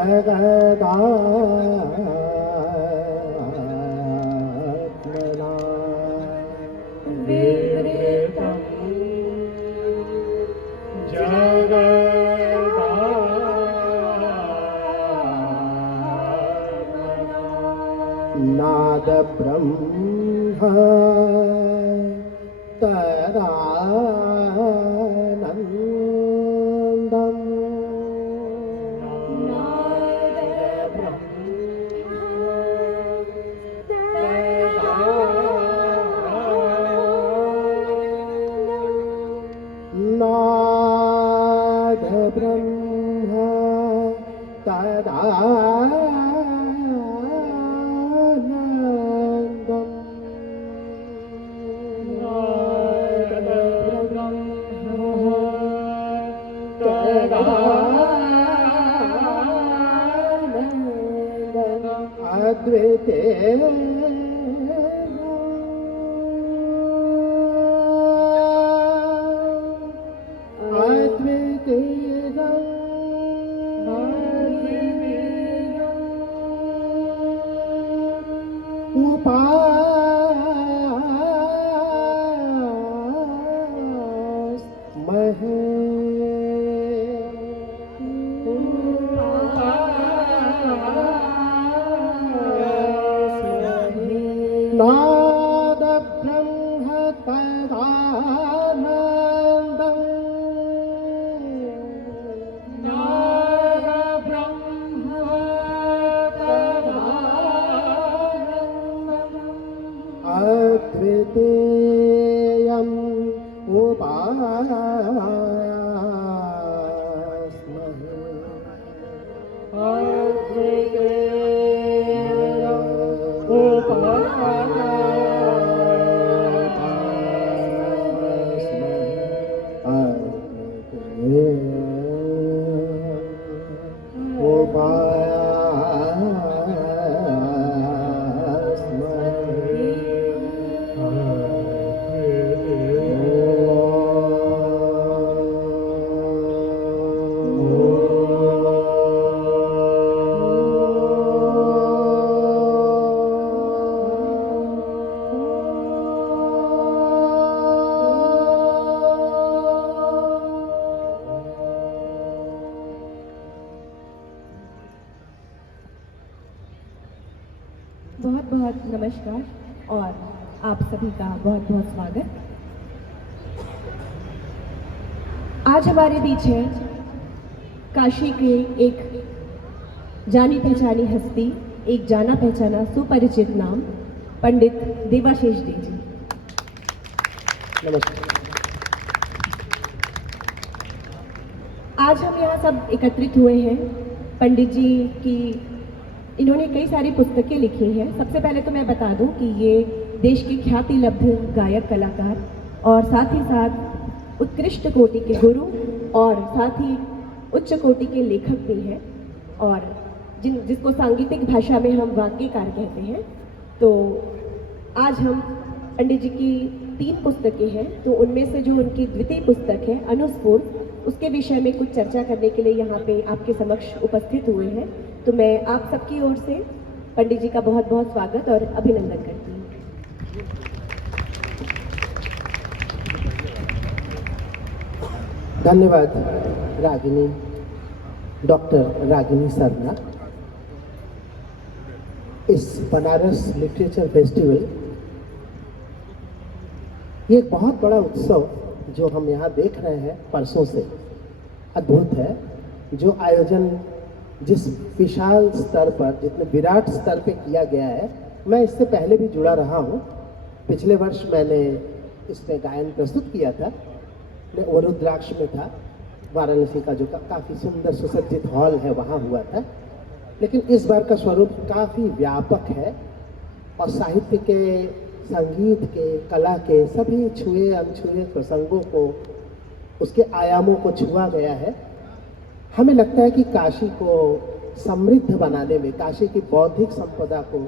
जगदात्मना विवृतं जगदात्मना नाद ब्रह्म तदानन्दम् नाद ब्रह्म तदानन्दम् अद्वितीयम् उपास्महे नाद ब्रह्म तदानन्दम् नाद ब्रह्म तदानन्दम् अद्वितीयम् बहुत बहुत नमस्कार और आप सभी का बहुत बहुत स्वागत। आज हमारे बीच है काशी के एक जानी पहचानी हस्ती, एक जाना पहचाना सुपरिचित नाम पंडित देवाशीष जी। नमस्कार। आज हम यहाँ सब एकत्रित हुए हैं। पंडित जी की इन्होंने कई सारी पुस्तकें लिखी हैं। सबसे पहले तो मैं बता दूं कि ये देश के ख्याति लब्ध गायक कलाकार और साथ ही साथ उत्कृष्ट कोटि के गुरु और साथ ही उच्च कोटि के लेखक भी हैं और जिसको सांगीतिक भाषा में हम वाक्यकार कहते हैं। तो आज हम पंडित जी की 3 पुस्तकें हैं, तो उनमें से जो उनकी द्वितीय पुस्तक है अनुस्फूर्त, उसके विषय में कुछ चर्चा करने के लिए यहाँ पे आपके समक्ष उपस्थित हुए हैं। तो मैं आप सबकी ओर से पंडित जी का बहुत बहुत स्वागत और अभिनंदन करती हूँ। धन्यवाद रागिनी, डॉक्टर रागिनी सरना। इस बनारस लिटरेचर फेस्टिवल, ये एक बहुत बड़ा उत्सव जो हम यहाँ देख रहे हैं परसों से, अद्भुत है। जो आयोजन जिस विशाल स्तर पर, जितने विराट स्तर पे किया गया है, मैं इससे पहले भी जुड़ा रहा हूँ। पिछले वर्ष मैंने इसमें गायन प्रस्तुत किया था, वरुद्राक्ष में था, वाराणसी का जो काफ़ी सुंदर सुसज्जित हॉल है वहाँ हुआ था। लेकिन इस बार का स्वरूप काफ़ी व्यापक है और साहित्य के, संगीत के, कला के सभी छुए अनछुए प्रसंगों को, उसके आयामों को छुआ गया है। हमें लगता है कि काशी को समृद्ध बनाने में, काशी की बौद्धिक संपदा को,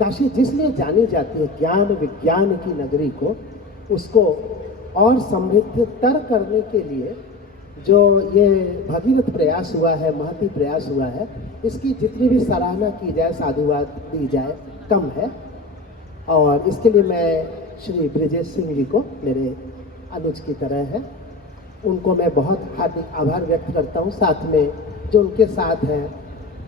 काशी जिसलिए जानी जाती है ज्ञान विज्ञान की नगरी को, उसको और समृद्ध तर करने के लिए जो ये भगीरथ प्रयास हुआ है, महती प्रयास हुआ है, इसकी जितनी भी सराहना की जाए, साधुवाद दी जाए, कम है। और इसके लिए मैं श्री ब्रिजेश सिंह जी को, मेरे अनुज की तरह है, उनको मैं बहुत हार्दिक आभार व्यक्त करता हूँ। साथ में जो उनके साथ हैं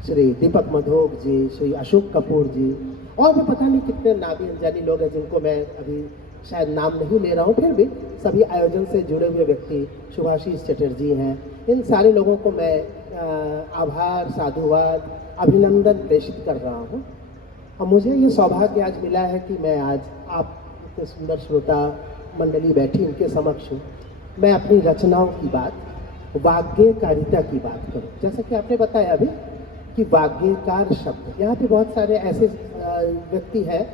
श्री दीपक मधोक जी, श्री अशोक कपूर जी, और भी पता नहीं कितने नामी अनजानी लोग हैं जिनको मैं अभी शायद नाम नहीं ले रहा हूँ, फिर भी सभी आयोजन से जुड़े हुए व्यक्ति, शुभाशीष चटर्जी हैं, इन सारे लोगों को मैं आभार, साधुवाद, अभिनंदन प्रेषित कर रहा हूँ। और मुझे ये सौभाग्य आज मिला है कि मैं आज आप इतने सुंदर श्रोता मंडली बैठी इनके समक्ष हूँ, मैं अपनी रचनाओं की बात, वाग्यकारिता की बात करूँ। जैसा कि आपने बताया अभी कि वाग्यकार शब्द, यहाँ पे बहुत सारे ऐसे व्यक्ति हैं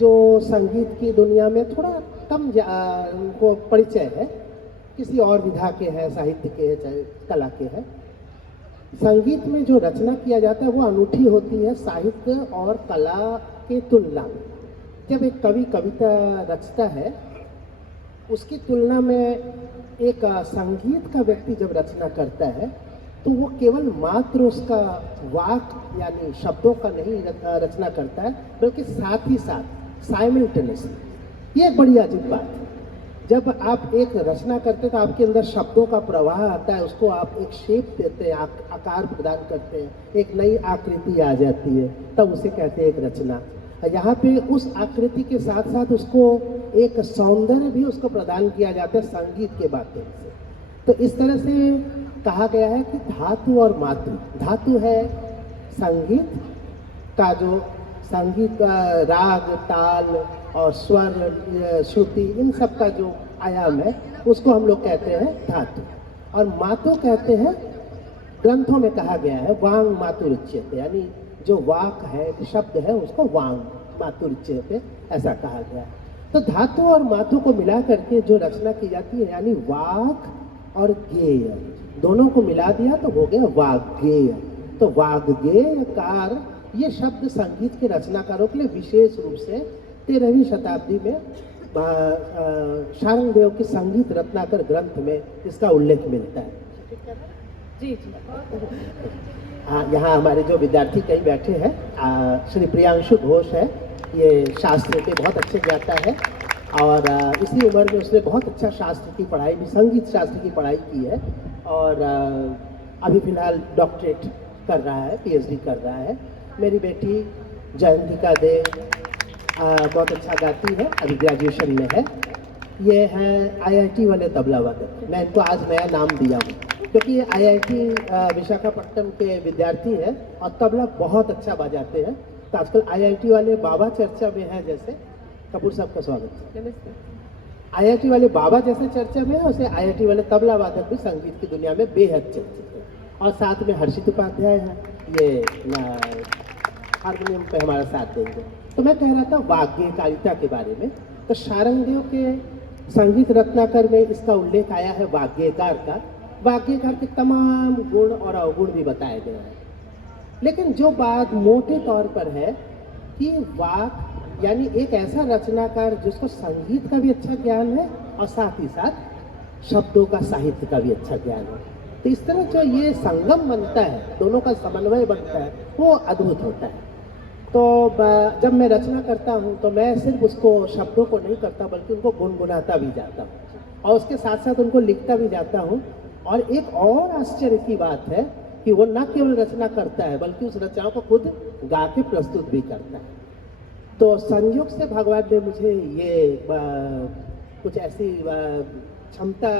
जो संगीत की दुनिया में थोड़ा कम उनको परिचय है, किसी और विधा के हैं, साहित्य के हैं, चाहे कला के हैं। संगीत में जो रचना किया जाता है वो अनूठी होती है साहित्य और कला के तुलना में। जब एक कवि कविता रचता है, उसकी तुलना में एक संगीत का व्यक्ति जब रचना करता है तो वो केवल मात्र उसका वाक यानी शब्दों का नहीं रचना करता है, बल्कि साथ ही साथ साइमल्टेनियसली। ये एक बड़ी अजीब बात है। जब आप एक रचना करते हैं तो आपके अंदर शब्दों का प्रवाह आता है, उसको आप एक शेप देते हैं, आकार प्रदान करते हैं, एक नई आकृति आ जाती है, तब उसे कहते हैं एक रचना। यहाँ पे उस आकृति के साथ साथ उसको एक सौंदर्य भी उसको प्रदान किया जाता है संगीत के माध्यम से। तो इस तरह से कहा गया है कि धातु और मातु, धातु है संगीत का, जो संगीत राग, ताल और स्वर, श्रुति, इन सब का जो आयाम है उसको हम लोग कहते हैं धातु। और मातु कहते हैं, ग्रंथों में कहा गया है वांग मातुरुच्यते, यानी जो वाक है, शब्द है, उसको वांग मातुरुच्यते ऐसा कहा गया है। तो धातु और मातु को मिला करके जो रचना की जाती है, यानी वाक और गेय, दोनों को मिला दिया तो हो गया वाग्गेय। तो वाग्गेयकार ये शब्द संगीत के रचनाकारों के लिए विशेष रूप से 13वीं शताब्दी में शारंगदेव के संगीत रत्नाकर ग्रंथ में इसका उल्लेख मिलता है। जी जी। हाँ, यहाँ हमारे जो विद्यार्थी कई बैठे हैं, श्री प्रियांशु घोष है, ये शास्त्र के बहुत अच्छे ज्ञाता है और इसी उम्र में उसने बहुत अच्छा शास्त्र की पढ़ाई भी, संगीत शास्त्र की पढ़ाई की है और अभी फिलहाल डॉक्टरेट कर रहा है, पीएचडी कर रहा है। मेरी बेटी जयंतिका दे बहुत अच्छा गाती है, अभी ग्रेजुएशन में है। ये हैं आईआईटी वाले तबला वादक, मैं इनको आज नया नाम दिया हूँ क्योंकि ये आईआईटी विशाखापट्टनम के विद्यार्थी हैं और तबला बहुत अच्छा बजाते हैं। तो आजकल आईआईटी वाले बाबा चर्चा में हैं, जैसे कपूर साहब का स्वागत है। नमस्ते। आईआईटी वाले बाबा जैसे चर्चा में है, उसे आईआईटी वाले तबला वादक भी संगीत की दुनिया में बेहद चर्चित है। और साथ में हर्षित उपाध्याय हैं, ये हारमोनियम पे हमारा साथ देंगे। तो मैं कह रहा था वाग्यकारिता के बारे में, तो शारंगदेव के संगीत रत्नाकर में इसका उल्लेख आया है वाग्यकार का। वाग्यकार के तमाम गुण और अवगुण भी बताए गए हैं, लेकिन जो बात मोटे तौर पर है कि वाक यानी एक ऐसा रचनाकार जिसको संगीत का भी अच्छा ज्ञान है और साथ ही साथ शब्दों का, साहित्य का भी अच्छा ज्ञान है। तो इस तरह जो ये संगम बनता है, दोनों का समन्वय बनता है, वो अद्भुत होता है। तो जब मैं रचना करता हूँ तो मैं सिर्फ उसको शब्दों को नहीं करता, बल्कि उनको गुनगुनाता भी जाता हूँ और उसके साथ साथ उनको लिखता भी जाता हूँ। और एक और आश्चर्य की बात है कि वो न केवल रचना करता है, बल्कि उस रचनाओं को खुद गा के प्रस्तुत भी करता है। तो संयोग से भगवान ने मुझे ये कुछ ऐसी क्षमता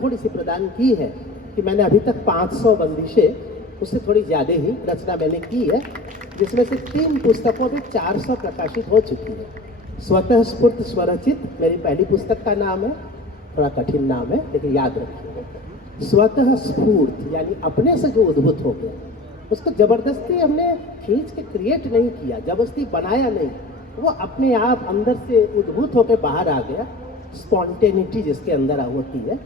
थोड़ी सी प्रदान की है कि मैंने अभी तक 500 बंदिशें, उससे थोड़ी ज़्यादा ही रचना मैंने की है, जिसमें से 3 पुस्तकों में 400 प्रकाशित हो चुकी है। स्वतः स्फूर्त स्वरचित मेरी पहली पुस्तक का नाम है, थोड़ा कठिन नाम है लेकिन याद रखिए। स्वतः स्फूर्त यानी अपने से जो उद्भूत हो गया, उसको जबरदस्ती हमने खींच के क्रिएट नहीं किया, जबरदस्ती बनाया नहीं, वो अपने आप अंदर से उद्भूत होकर बाहर आ गया, स्पॉन्टेनिटी जिसके अंदर होती है।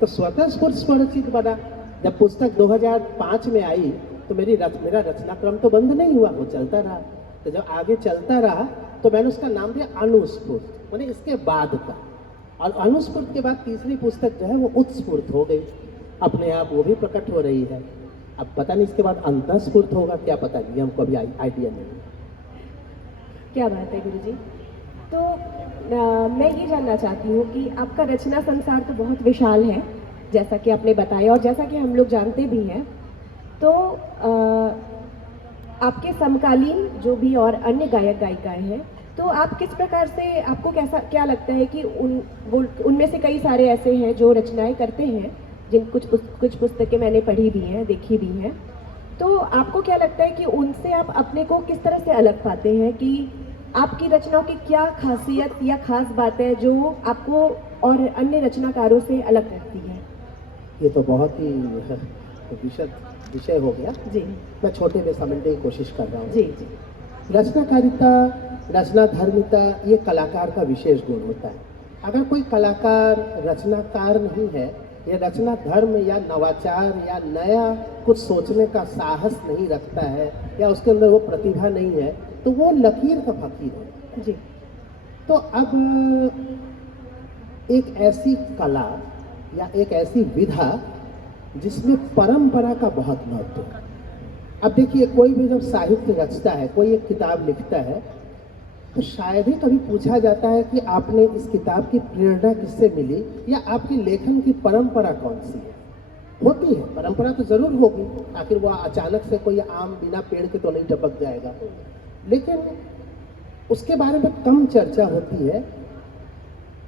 तो स्वतः स्फूर्त स्वरचित बना। जब पुस्तक 2005 में आई तो मेरा रचनाक्रम तो बंद नहीं हुआ, वो चलता रहा। तो जब आगे चलता रहा तो मैंने उसका नाम दिया अनुस्फूर्त, मैंने इसके बाद का। और अनुस्फूर्त के बाद तीसरी पुस्तक जो है वो उत्स्फूर्त हो गई। अपने आप वो भी प्रकट हो रही है। अब पता नहीं इसके बाद अंतःस्फूर्त होगा, क्या पता नहीं, हमको अभी आइडिया नहीं। क्या बात है गुरुजी। तो मैं ये जानना चाहती हूँ कि आपका रचना संसार तो बहुत विशाल है, जैसा कि आपने बताया और जैसा कि हम लोग जानते भी हैं। तो आपके समकालीन जो भी और अन्य गायक गायिकाएं हैं, तो आप किस प्रकार से, आपको कैसा क्या लगता है कि उनमें से कई सारे ऐसे हैं जो रचनाएं करते हैं, जिन कुछ पुस्तकें मैंने पढ़ी भी हैं, देखी भी हैं। तो आपको क्या लगता है कि उनसे आप अपने को किस तरह से अलग पाते हैं, कि आपकी रचनाओं की क्या खासियत या खास बात है जो आपको और अन्य रचनाकारों से अलग करती है? ये तो बहुत ही विशद विषय हो गया जी। मैं छोटे में समझने की कोशिश कर रहा हूँ। जी जी। रचनाकारिता, रचनाधर्मिता ये कलाकार का विशेष गुण होता है। अगर कोई कलाकार रचनाकार नहीं है, ये रचना धर्म या नवाचार या नया कुछ सोचने का साहस नहीं रखता है, या उसके अंदर वो प्रतिभा नहीं है, तो वो लकीर का फकीर है। जी। तो अब एक ऐसी कला या एक ऐसी विधा जिसमें परंपरा का बहुत महत्व है। अब देखिए, कोई भी जब साहित्य रचता है, कोई एक किताब लिखता है, तो शायद ही कभी पूछा जाता है कि आपने इस किताब की प्रेरणा किससे मिली, या आपकी लेखन की परंपरा कौन सी है। होती है परंपरा तो जरूर होगी, आखिर वो अचानक से कोई आम बिना पेड़ के तो नहीं टपक जाएगा, लेकिन उसके बारे में कम चर्चा होती है।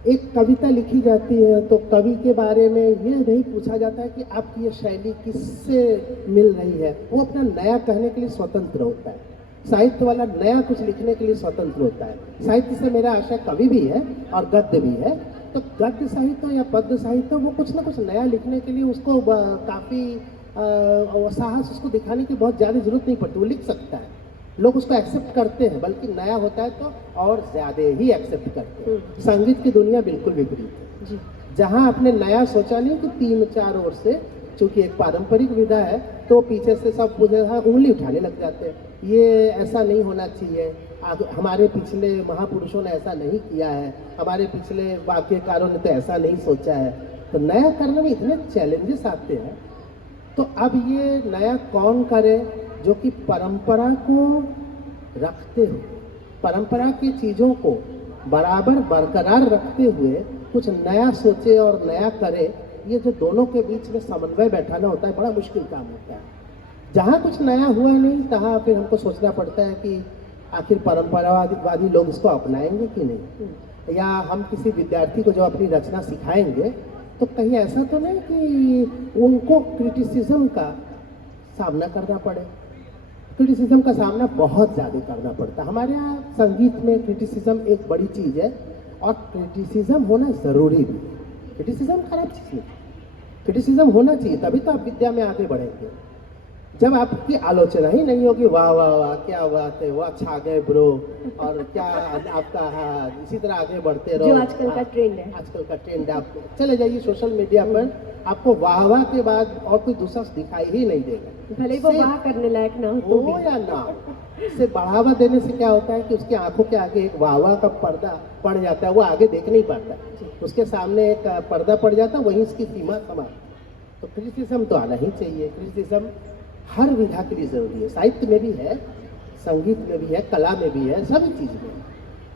एक कविता लिखी जाती है तो कवि के बारे में ये नहीं पूछा जाता है कि आपकी ये शैली किससे मिल रही है। वो अपना नया कहने के लिए स्वतंत्र होता है। साहित्य वाला नया कुछ लिखने के लिए स्वतंत्र होता है। साहित्य से मेरा आशय कवि भी है और गद्य भी है। तो गद्य साहित्य या पद्य साहित्य वो कुछ ना कुछ नया लिखने के लिए उसको काफ़ी साहस उसको दिखाने की बहुत ज़्यादा जरूरत नहीं पड़ती, वो लिख सकता है। लोग उसको एक्सेप्ट करते हैं, बल्कि नया होता है तो और ज़्यादा ही एक्सेप्ट करते हैं। संगीत की दुनिया बिल्कुल विपरीत है जी। जहाँ आपने नया सोचा नहीं कि 3-4 ओर से, चूँकि एक पारंपरिक विधा है, तो पीछे से सब मुझे उंगली उठाने लग जाते हैं, ये ऐसा नहीं होना चाहिए, हमारे पिछले महापुरुषों ने ऐसा नहीं किया है, हमारे पिछले वाक्यकारों ने तो ऐसा नहीं सोचा है। तो नया करने में इतने चैलेंजेस आते हैं। तो अब ये नया कौन करे जो कि परंपरा को रखते हुए, परंपरा की चीज़ों को बराबर बरकरार रखते हुए कुछ नया सोचे और नया करे। ये जो दोनों के बीच में समन्वय बैठाना होता है, बड़ा मुश्किल काम होता है। जहाँ कुछ नया हुआ नहीं, तहाँ फिर हमको सोचना पड़ता है कि आखिर परंपरावादी लोग इसको अपनाएंगे कि नहीं, या हम किसी विद्यार्थी को जो अपनी रचना सिखाएंगे तो कहीं ऐसा तो नहीं कि उनको क्रिटिसिज्म का सामना करना पड़े। क्रिटिसिज्म का सामना बहुत ज़्यादा करना पड़ता है। हमारे यहाँ संगीत में क्रिटिसिज्म एक बड़ी चीज़ है, और क्रिटिसिज्म होना ज़रूरी भी है। क्रिटिसिज्म खराब चीज़ नहीं, क्रिटिसिज्म होना चाहिए, तभी तो आप विद्या में आगे बढ़ेंगे। जब आपकी आलोचना ही नहीं होगी, वाह वाह वाह क्या बात है, वाह छा गए ब्रो, और क्या आपका, हाँ इसी तरह आगे बढ़ते रहो। जो आजकल का ट्रेंड है, आजकल का ट्रेंड है। आप चले जाइए सोशल मीडिया पर, आपको वाह वाह के बाद और कोई दूसरा दिखाई ही नहीं देगा, भले वो वाह करने लायक ना हो या ना हो। इससे बढ़ावा देने से क्या होता है कि उसकी आंखों के आगे एक वाह वाह का पर्दा पड़ जाता है, वो आगे देख नहीं पाता, उसके सामने एक पर्दा पड़ जाता है, वहीं इसकी सीमा समाप्त। तो क्रिटिसिज्म तो आना ही चाहिए। क्रिटिसिज्म हर विधा के लिए जरूरी है, साहित्य में भी है, संगीत में भी है, कला में भी है, सभी चीज़ में।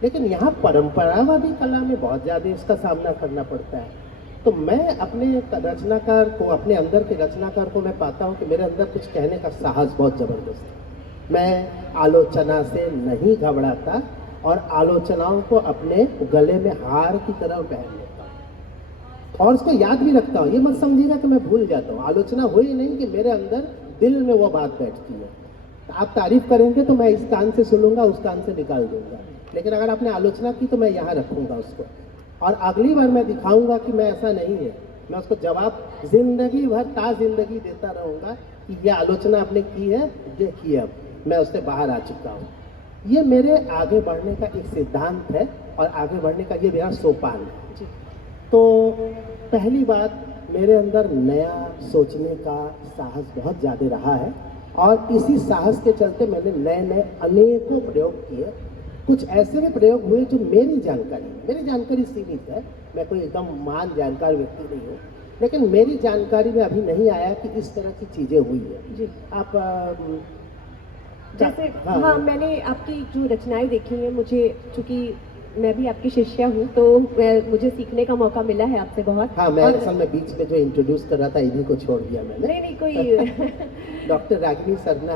लेकिन यहाँ परंपरावादी कला में बहुत ज़्यादा इसका सामना करना पड़ता है। तो मैं अपने रचनाकार को, अपने अंदर के रचनाकार को मैं पाता हूँ कि मेरे अंदर कुछ कहने का साहस बहुत ज़बरदस्त है। मैं आलोचना से नहीं घबराता और आलोचनाओं को अपने गले में हार की तरह पहन लेता हूँ, और उसको याद भी रखता हूँ। ये मत समझिएगा कि मैं भूल जाता हूँ। आलोचना हुई नहीं कि मेरे अंदर दिल में वो बात बैठती है। आप तारीफ करेंगे तो मैं इस कान से सुनूंगा, उस कान से निकाल दूंगा, लेकिन अगर आपने आलोचना की तो मैं यहाँ रखूंगा उसको, और अगली बार मैं दिखाऊंगा कि मैं ऐसा नहीं है। मैं उसको जवाब जिंदगी भर जिंदगी देता रहूंगा कि ये आलोचना आपने की है, देखिए अब मैं उससे बाहर आ चुका हूँ। ये मेरे आगे बढ़ने का एक सिद्धांत है, और आगे बढ़ने का ये मेरा सोपान है। तो पहली बात, मेरे अंदर नया सोचने का साहस बहुत ज़्यादा रहा है, और इसी साहस के चलते मैंने नए नए अनेकों प्रयोग किए। कुछ ऐसे भी प्रयोग हुए जो मेरी जानकारी सीमित है, मैं कोई एकदम महान जानकार व्यक्ति नहीं हूँ, लेकिन मेरी जानकारी में अभी नहीं आया कि इस तरह की चीज़ें हुई है। जी। आप जैसे हाँ, हाँ, मैंने आपकी जो रचनाएँ देखी हैं, मुझे चूँकि मैं भी आपकी शिष्या हूँ, तो मुझे सीखने का मौका मिला है आपसे बहुत। हाँ, मैं और असल में बीच में जो इंट्रोड्यूस कर रहा था इन्हीं को छोड़ दिया मैंने। नहीं, नहीं कोई डॉक्टर रागिनी सरना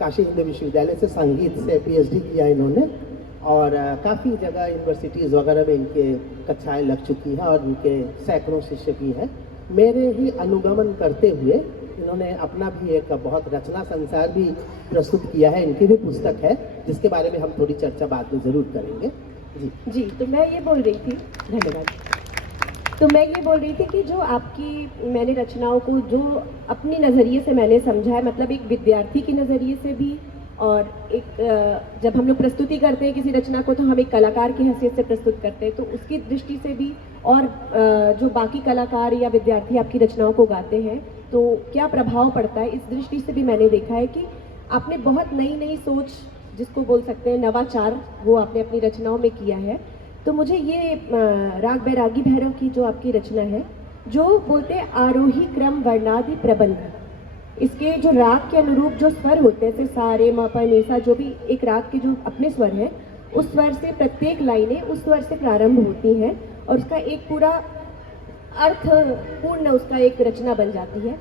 काशी हिंदू विश्वविद्यालय से संगीत से पीएचडी किया इन्होंने और काफ़ी जगह यूनिवर्सिटीज़ वगैरह में इनके कक्षाएं लग चुकी हैं और इनके सैकड़ों शिष्य भी हैं। मेरे ही अनुगमन करते हुए इन्होंने अपना भी एक बहुत रचना संसार भी प्रस्तुत किया है। इनकी भी पुस्तक है जिसके बारे में हम थोड़ी चर्चा बाद में ज़रूर करेंगे। जी जी, तो मैं ये बोल रही थी, धन्यवाद। तो मैं ये बोल रही थी कि जो आपकी मैंने रचनाओं को जो अपनी नज़रिए से मैंने समझा है, मतलब एक विद्यार्थी के नज़रिए से भी, और एक जब हम लोग प्रस्तुति करते हैं किसी रचना को तो हम एक कलाकार की हैसियत से प्रस्तुत करते हैं, तो उसकी दृष्टि से भी, और जो बाकी कलाकार या विद्यार्थी आपकी रचनाओं को गाते हैं तो क्या प्रभाव पड़ता है, इस दृष्टि से भी मैंने देखा है कि आपने बहुत नई नई सोच, जिसको बोल सकते हैं नवाचार, वो आपने अपनी रचनाओं में किया है। तो मुझे ये राग बैरागी भैरव की जो आपकी रचना है, जो बोलते हैं आरोही क्रम वर्णादि प्रबंध, इसके जो राग के अनुरूप जो स्वर होते हैं, जैसे सा रे म प नि सा, जो भी एक राग के जो अपने स्वर हैं, उस स्वर से प्रत्येक लाइनें उस स्वर से प्रारंभ होती हैं और उसका एक पूरा अर्थ पूर्ण उसका एक रचना बन जाती है।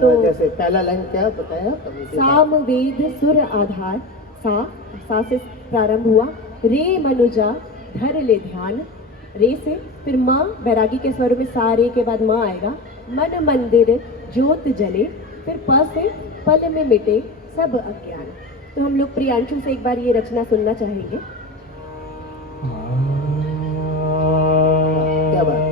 तो जैसे पहला लाइन क्या बताया? साम वेद सुर आधार, सा से प्रारंभ हुआ, रे मनुजा धर ले ध्यान, रे से फिर माँ, बैरागी के स्वरों में सा रे के बाद माँ आएगा, मन मंदिर ज्योत जले, फिर प से पल में मिटे सब अज्ञान। तो हम लोग प्रियांशु से एक बार ये रचना सुनना चाहेंगे। क्या बात?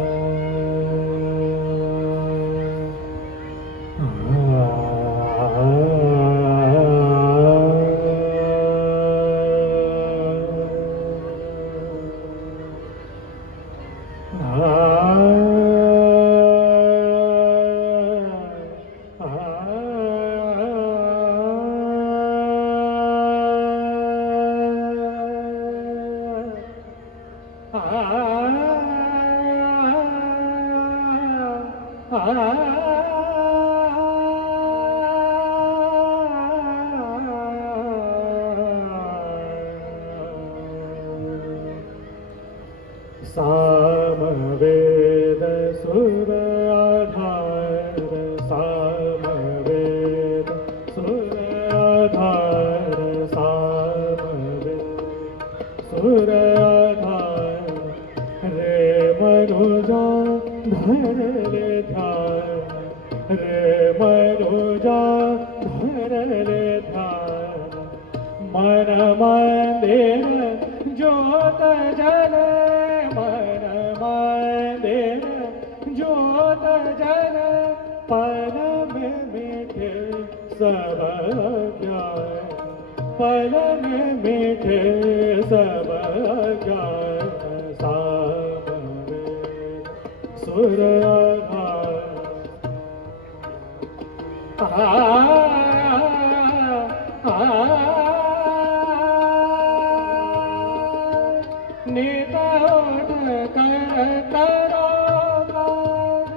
सामवेद सुर आधार, सामवेद सुर आधार, सामवेद सुर आधार, रे मनुजा धर ले ध्यान, रे मनुजा धर ले ध्यान, मन मंदिर ज्योत जले, मन मंदिर ज्योत जले, पल में मीठे सब ज्ञान, पल में मीठे सब ज्ञान, सामवेद सुर आधार। नेता होत कर करो काज,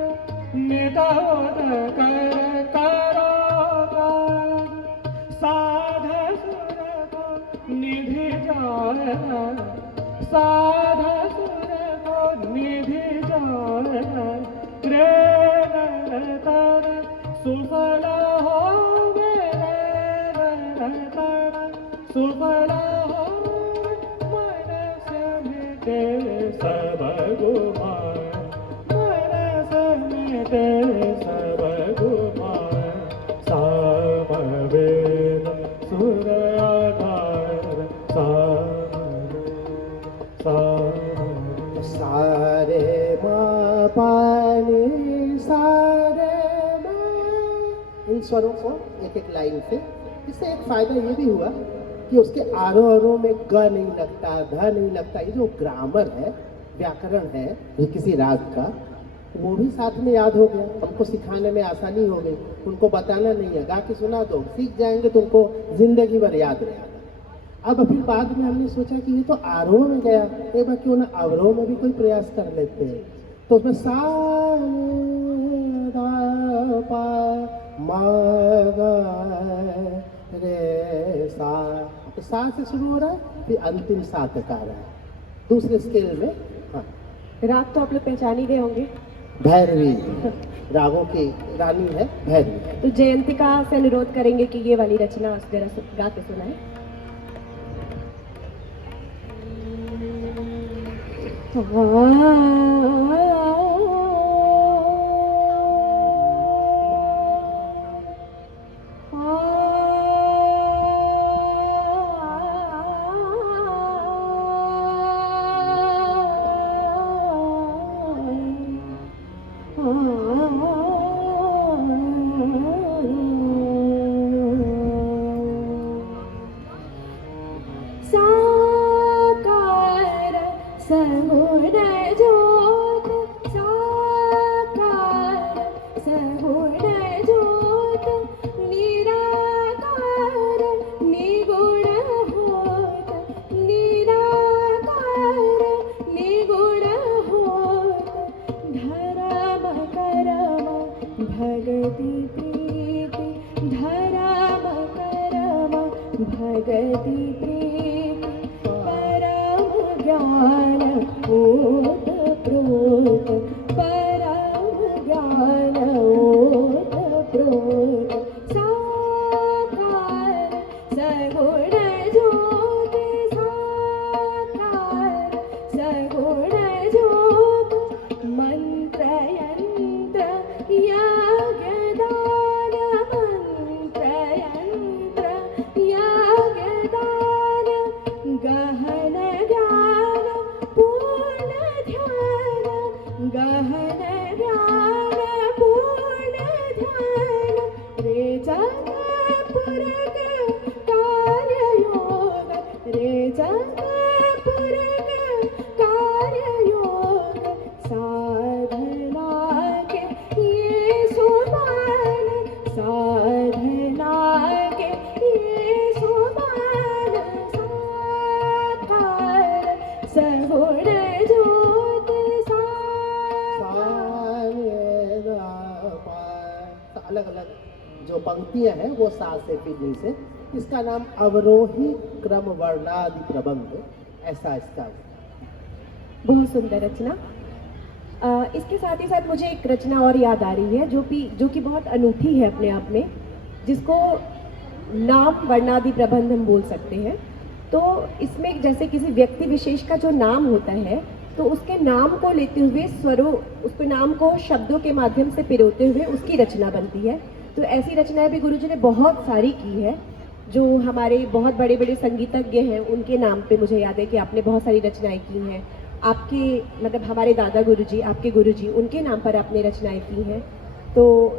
नेता होत कर करो काज, साध सुर को निधि जान, साध सुर को निधि जान, रे नर सुफल हो मेरे नर सुफल हो, मन से मिटे सब गुमान, मन से मिटे सब गुमान, सामवेद सुर आधार, सामवेद सारे माँ पानी सारे माँ, इन स्वरों को एक एक लाइन से, इससे एक फायदा ये भी हुआ कि उसके आरोह में ग नहीं लगता, ध नहीं लगता। ये जो ग्रामर है, व्याकरण है जो किसी राग का, वो भी साथ में याद हो गया। हमको सिखाने में आसानी हो गई, उनको बताना नहीं है, गा के सुना दो, सीख जाएंगे तो उनको जिंदगी भर याद रहेगा। अब फिर बाद में हमने सोचा कि ये तो आरोह में गया, एक बार क्यों ना अवरोह में भी कोई प्रयास कर लेते हैं। तो उसमें सा दा पा मा गा रे सा। तो सा से शुरू हो रहा है, फिर अंतिम सा तक आ रहा है दूसरे स्केल में। हाँ, राग तो आप लोग पहचान ही गए होंगे। भैरवी रागों की रानी है भैरवी। तो जयंतिका से अनुरोध करेंगे कि ये वाली रचना जरा गा के सुनाए। साकार सगुण ज्योत, साकार सगुण ज्योत, निराकार निगुण होत, निराकार निगुण होत, धर्म कर्म भगति प्रीति, धर्म कर्म भगति प्रीति, परम ज्ञान ओत प्रोत, परम ज्ञान ओत प्रोत, साकार सगुण ज्योति, साकार सगुण ज्योति, मंत्र यंत्र यज्ञ दान, मंत्र यंत्र यज्ञ दान, गहन ज्ञान पूर्ण ध्यान, गहन ज्ञान पूर्ण ध्यान, रे जग पुरग कार्य योग, रे जग पुरग कार्य योग, साधना के ये सुमान, साधना के ये सुमान, साकार सगुण ज्योति, अलग अलग जो पंक्तियां हैं वो सा से फिर नी से। इसका नाम अवरोही क्रम वर्णादि प्रबंध, ऐसा इसका। बहुत सुंदर रचना। इसके साथ ही साथ मुझे एक रचना और याद आ रही है जो कि बहुत अनूठी है अपने आप में, जिसको नाम वर्णादि प्रबंध हम बोल सकते हैं। तो इसमें जैसे किसी व्यक्ति विशेष का जो नाम होता है, तो उसके नाम को लेते हुए स्वरों, उसके नाम को शब्दों के माध्यम से पिरोते हुए उसकी रचना बनती है। तो ऐसी रचनाएं भी गुरुजी ने बहुत सारी की है। जो हमारे बहुत बड़े बड़े संगीतज्ञ हैं उनके नाम पे मुझे याद है कि आपने बहुत सारी रचनाएं की हैं। आपके मतलब हमारे दादा गुरुजी, आपके गुरुजी, उनके नाम पर आपने रचनाएं की हैं। तो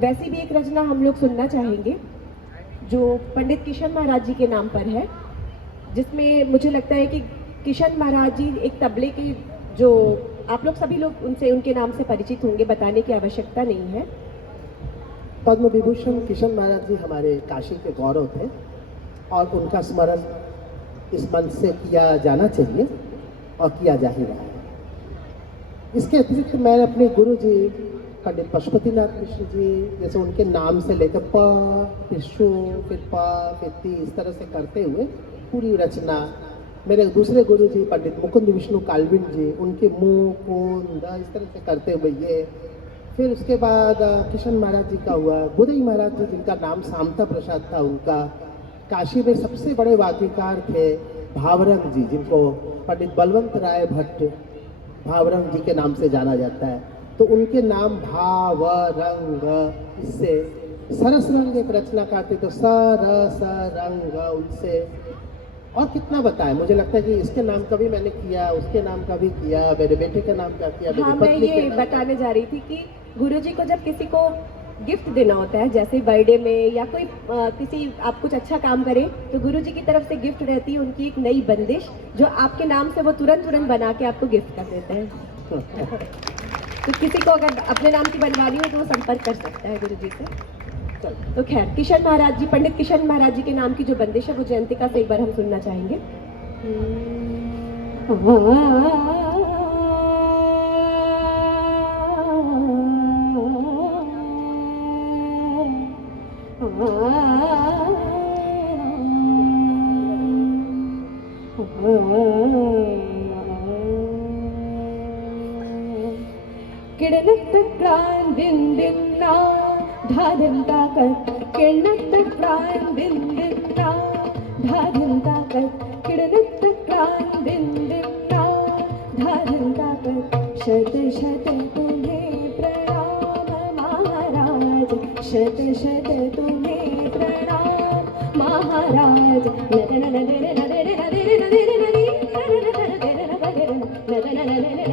वैसी भी एक रचना हम लोग सुनना चाहेंगे जो पंडित किशन महाराज जी के नाम पर है, जिसमें मुझे लगता है कि किशन महाराज जी एक तबले के, जो आप लोग सभी लोग उनके नाम से परिचित होंगे, बताने की आवश्यकता नहीं है। पद्म विभूषण किशन महाराज जी हमारे काशी के गौरव थे और उनका स्मरण इस मंच से किया जाना चाहिए और किया जा ही रहा है। इसके अतिरिक्त मैं अपने गुरु जी पंडित पशुपतिनाथ मिश्र जी, जैसे उनके नाम से लेकर प, फिर शु, फिर प, फिर ती, इस तरह से करते हुए पूरी रचना। मेरे दूसरे गुरु जी पंडित मुकुंद विष्णु काल्विन जी, उनके मुँह कुंद इस तरह से करते हुए ये। फिर उसके बाद किशन महाराज जी का हुआ, गुरई महाराज जी जिनका नाम शांता प्रसाद था, उनका काशी में सबसे बड़े वाद्यकार थे भावरंग जी, जिनको पंडित बलवंत राय भट्ट भावरंग जी के नाम से जाना जाता है। तो उनके नाम भावरंग, इससे सरस रंग एक रचना करते तो सरस रंग, उनसे और कितना बताएं। मुझे लगता है कि इसके नाम का भी मैंने किया, उसके नाम का भी किया, मेरे बेटे का नाम का किया। हाँ, मैं ये बताने जा रही थी कि गुरुजी को जब किसी को गिफ्ट देना होता है, जैसे बर्थडे में या कोई किसी आप कुछ अच्छा काम करें, तो गुरुजी की तरफ से गिफ्ट रहती है उनकी एक नई बंदिश, जो आपके नाम से वो तुरंत बना के आपको गिफ्ट कर देते हैं। तो किसी को अगर अपने नाम की बनवानी हो तो वो संपर्क कर सकता है गुरुजी से। तो खैर, किशन महाराज जी, पंडित किशन महाराज जी के नाम की जो बंदिश है वो जयंतिका से एक बार हम सुनना चाहेंगे। किरणक्तक्रान् दिन दिन्ना धाधन्ताकत् किरणक्तक्रान् दिन दिन्ना धाधन्ताकत् किरणक्तक्रान् दिन दिन्ना धाधन्ताकत् शत शत तुम्हें प्रणाम महाराज शत शत तुम्हें प्रणाम महाराज नदन नदन नदन नदन नदन नदी नदन नदन नदन नदन नदन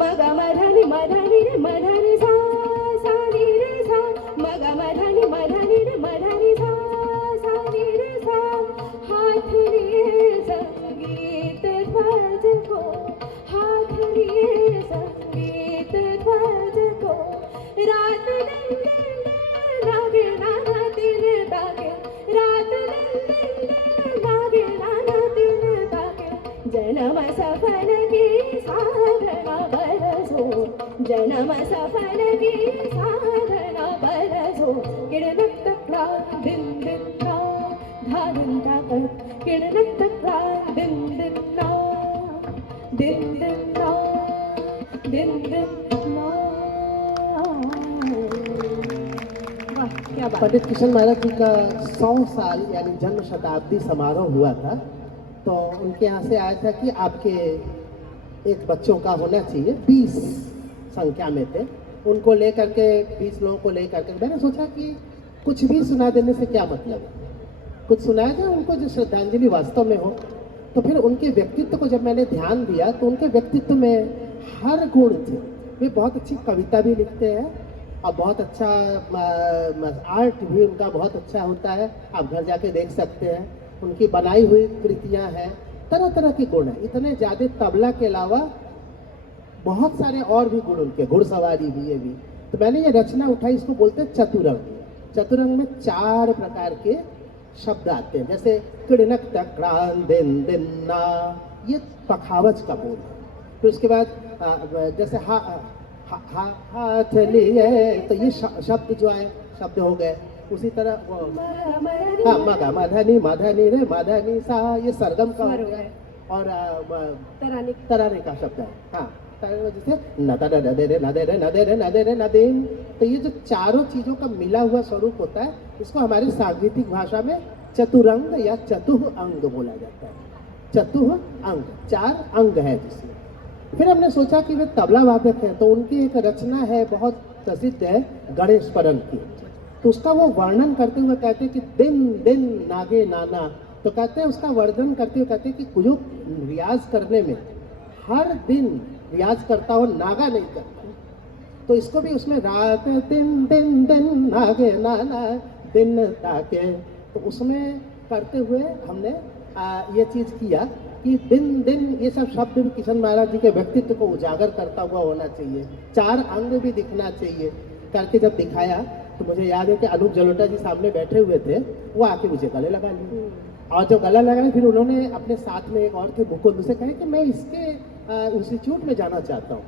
मगमधनि मधनि मधनि सा सा नी रे सा मगमधनि मधनि मधनि सा सा नी रे सा हाथ लिए संगीत ध्वज को हाथ लिए संगीत ध्वज को रात दिन लागे नाना दिन ताके रात दिन लागे नाना दिन ताके जन्म सफल की साधना बरसो जन्म सफल की साधना बरसो किरणक्तक्रान् दिन दिन्ना धाधन्ताकत् किरणक्तक्रान् दिन दिन्ना दिन दिन्ना दिन दिन्ना। वाह क्या बात। पंडित किशन महाराज जी का 100 साल यानी जन्म शताब्दी समारोह हुआ था, तो उनके यहाँ से आया था कि आपके एक बच्चों का होना चाहिए, 20 संख्या में थे, उनको लेकर के 20 लोगों को लेकर के मैंने सोचा कि कुछ भी सुना देने से क्या मतलब है, कुछ सुनाया जाए उनको जो श्रद्धांजलि वास्तव में हो। तो फिर उनके व्यक्तित्व को जब मैंने ध्यान दिया तो उनके व्यक्तित्व में हर गुण थे। वे बहुत अच्छी कविता भी लिखते हैं और बहुत अच्छा आर्ट भी उनका बहुत अच्छा होता है, आप घर जाके देख सकते हैं, उनकी बनाई हुई कृतियां हैं, तरह तरह के गुण हैं। इतने ज़्यादा तबला के अलावा बहुत सारे और भी गुण उनके, घुड़सवारी भी, ये भी। तो मैंने ये रचना उठाई, इसको बोलते हैं चतुरंग। चतुरंग में 4 प्रकार के शब्द आते हैं, जैसे किरणक्तक्रान् दिन दिन्ना, ये पखावज का बोल है। फिर उसके बाद जैसे हाथ लिए, तो ये शब्द जो आए शब्द हो गए। उसी तरह वो हाँ मगा मधनी मधनी रे मधनी सा, ये सरगम का हो गया। और तराने का शब्द है, हाँ जैसे नदर नदे रे नदे रे नदे रे नदे रे नदीम। तो ये जो चारों चीजों का मिला हुआ स्वरूप होता है, इसको हमारी सांगीतिक भाषा में चतुरंग या चतुह अंग बोला जाता है। चतुह अंग, 4 अंग है जिसमें। फिर हमने सोचा कि वे तबला वादक हैं, तो उनकी एक रचना है बहुत प्रसिद्ध है, गणेश परम की। तो उसका वो वर्णन करते हुए कहते हैं कि दिन दिन नागे नाना। तो कहते हैं उसका वर्णन करते हुए कहते हैं कि जो रियाज करने में हर दिन रियाज करता हो, नागा नहीं करता। तो इसको भी उसमें रात दिन दिन दिन नागे नाना दिन ताके, तो उसमें करते हुए हमने ये चीज़ किया कि दिन दिन ये सब शब्द भी किशन महाराज जी के व्यक्तित्व को उजागर करता हुआ होना चाहिए, 4 अंग भी दिखना चाहिए करके जब दिखाया तो मुझे याद है कि अनूप जलोटा जी सामने बैठे हुए थे, वो आके मुझे गले लगा लिए। और जब गला लगाए फिर उन्होंने अपने साथ में एक और थे मुकुंद से कहे कि मैं इसके इंस्टीट्यूट में जाना चाहता हूँ।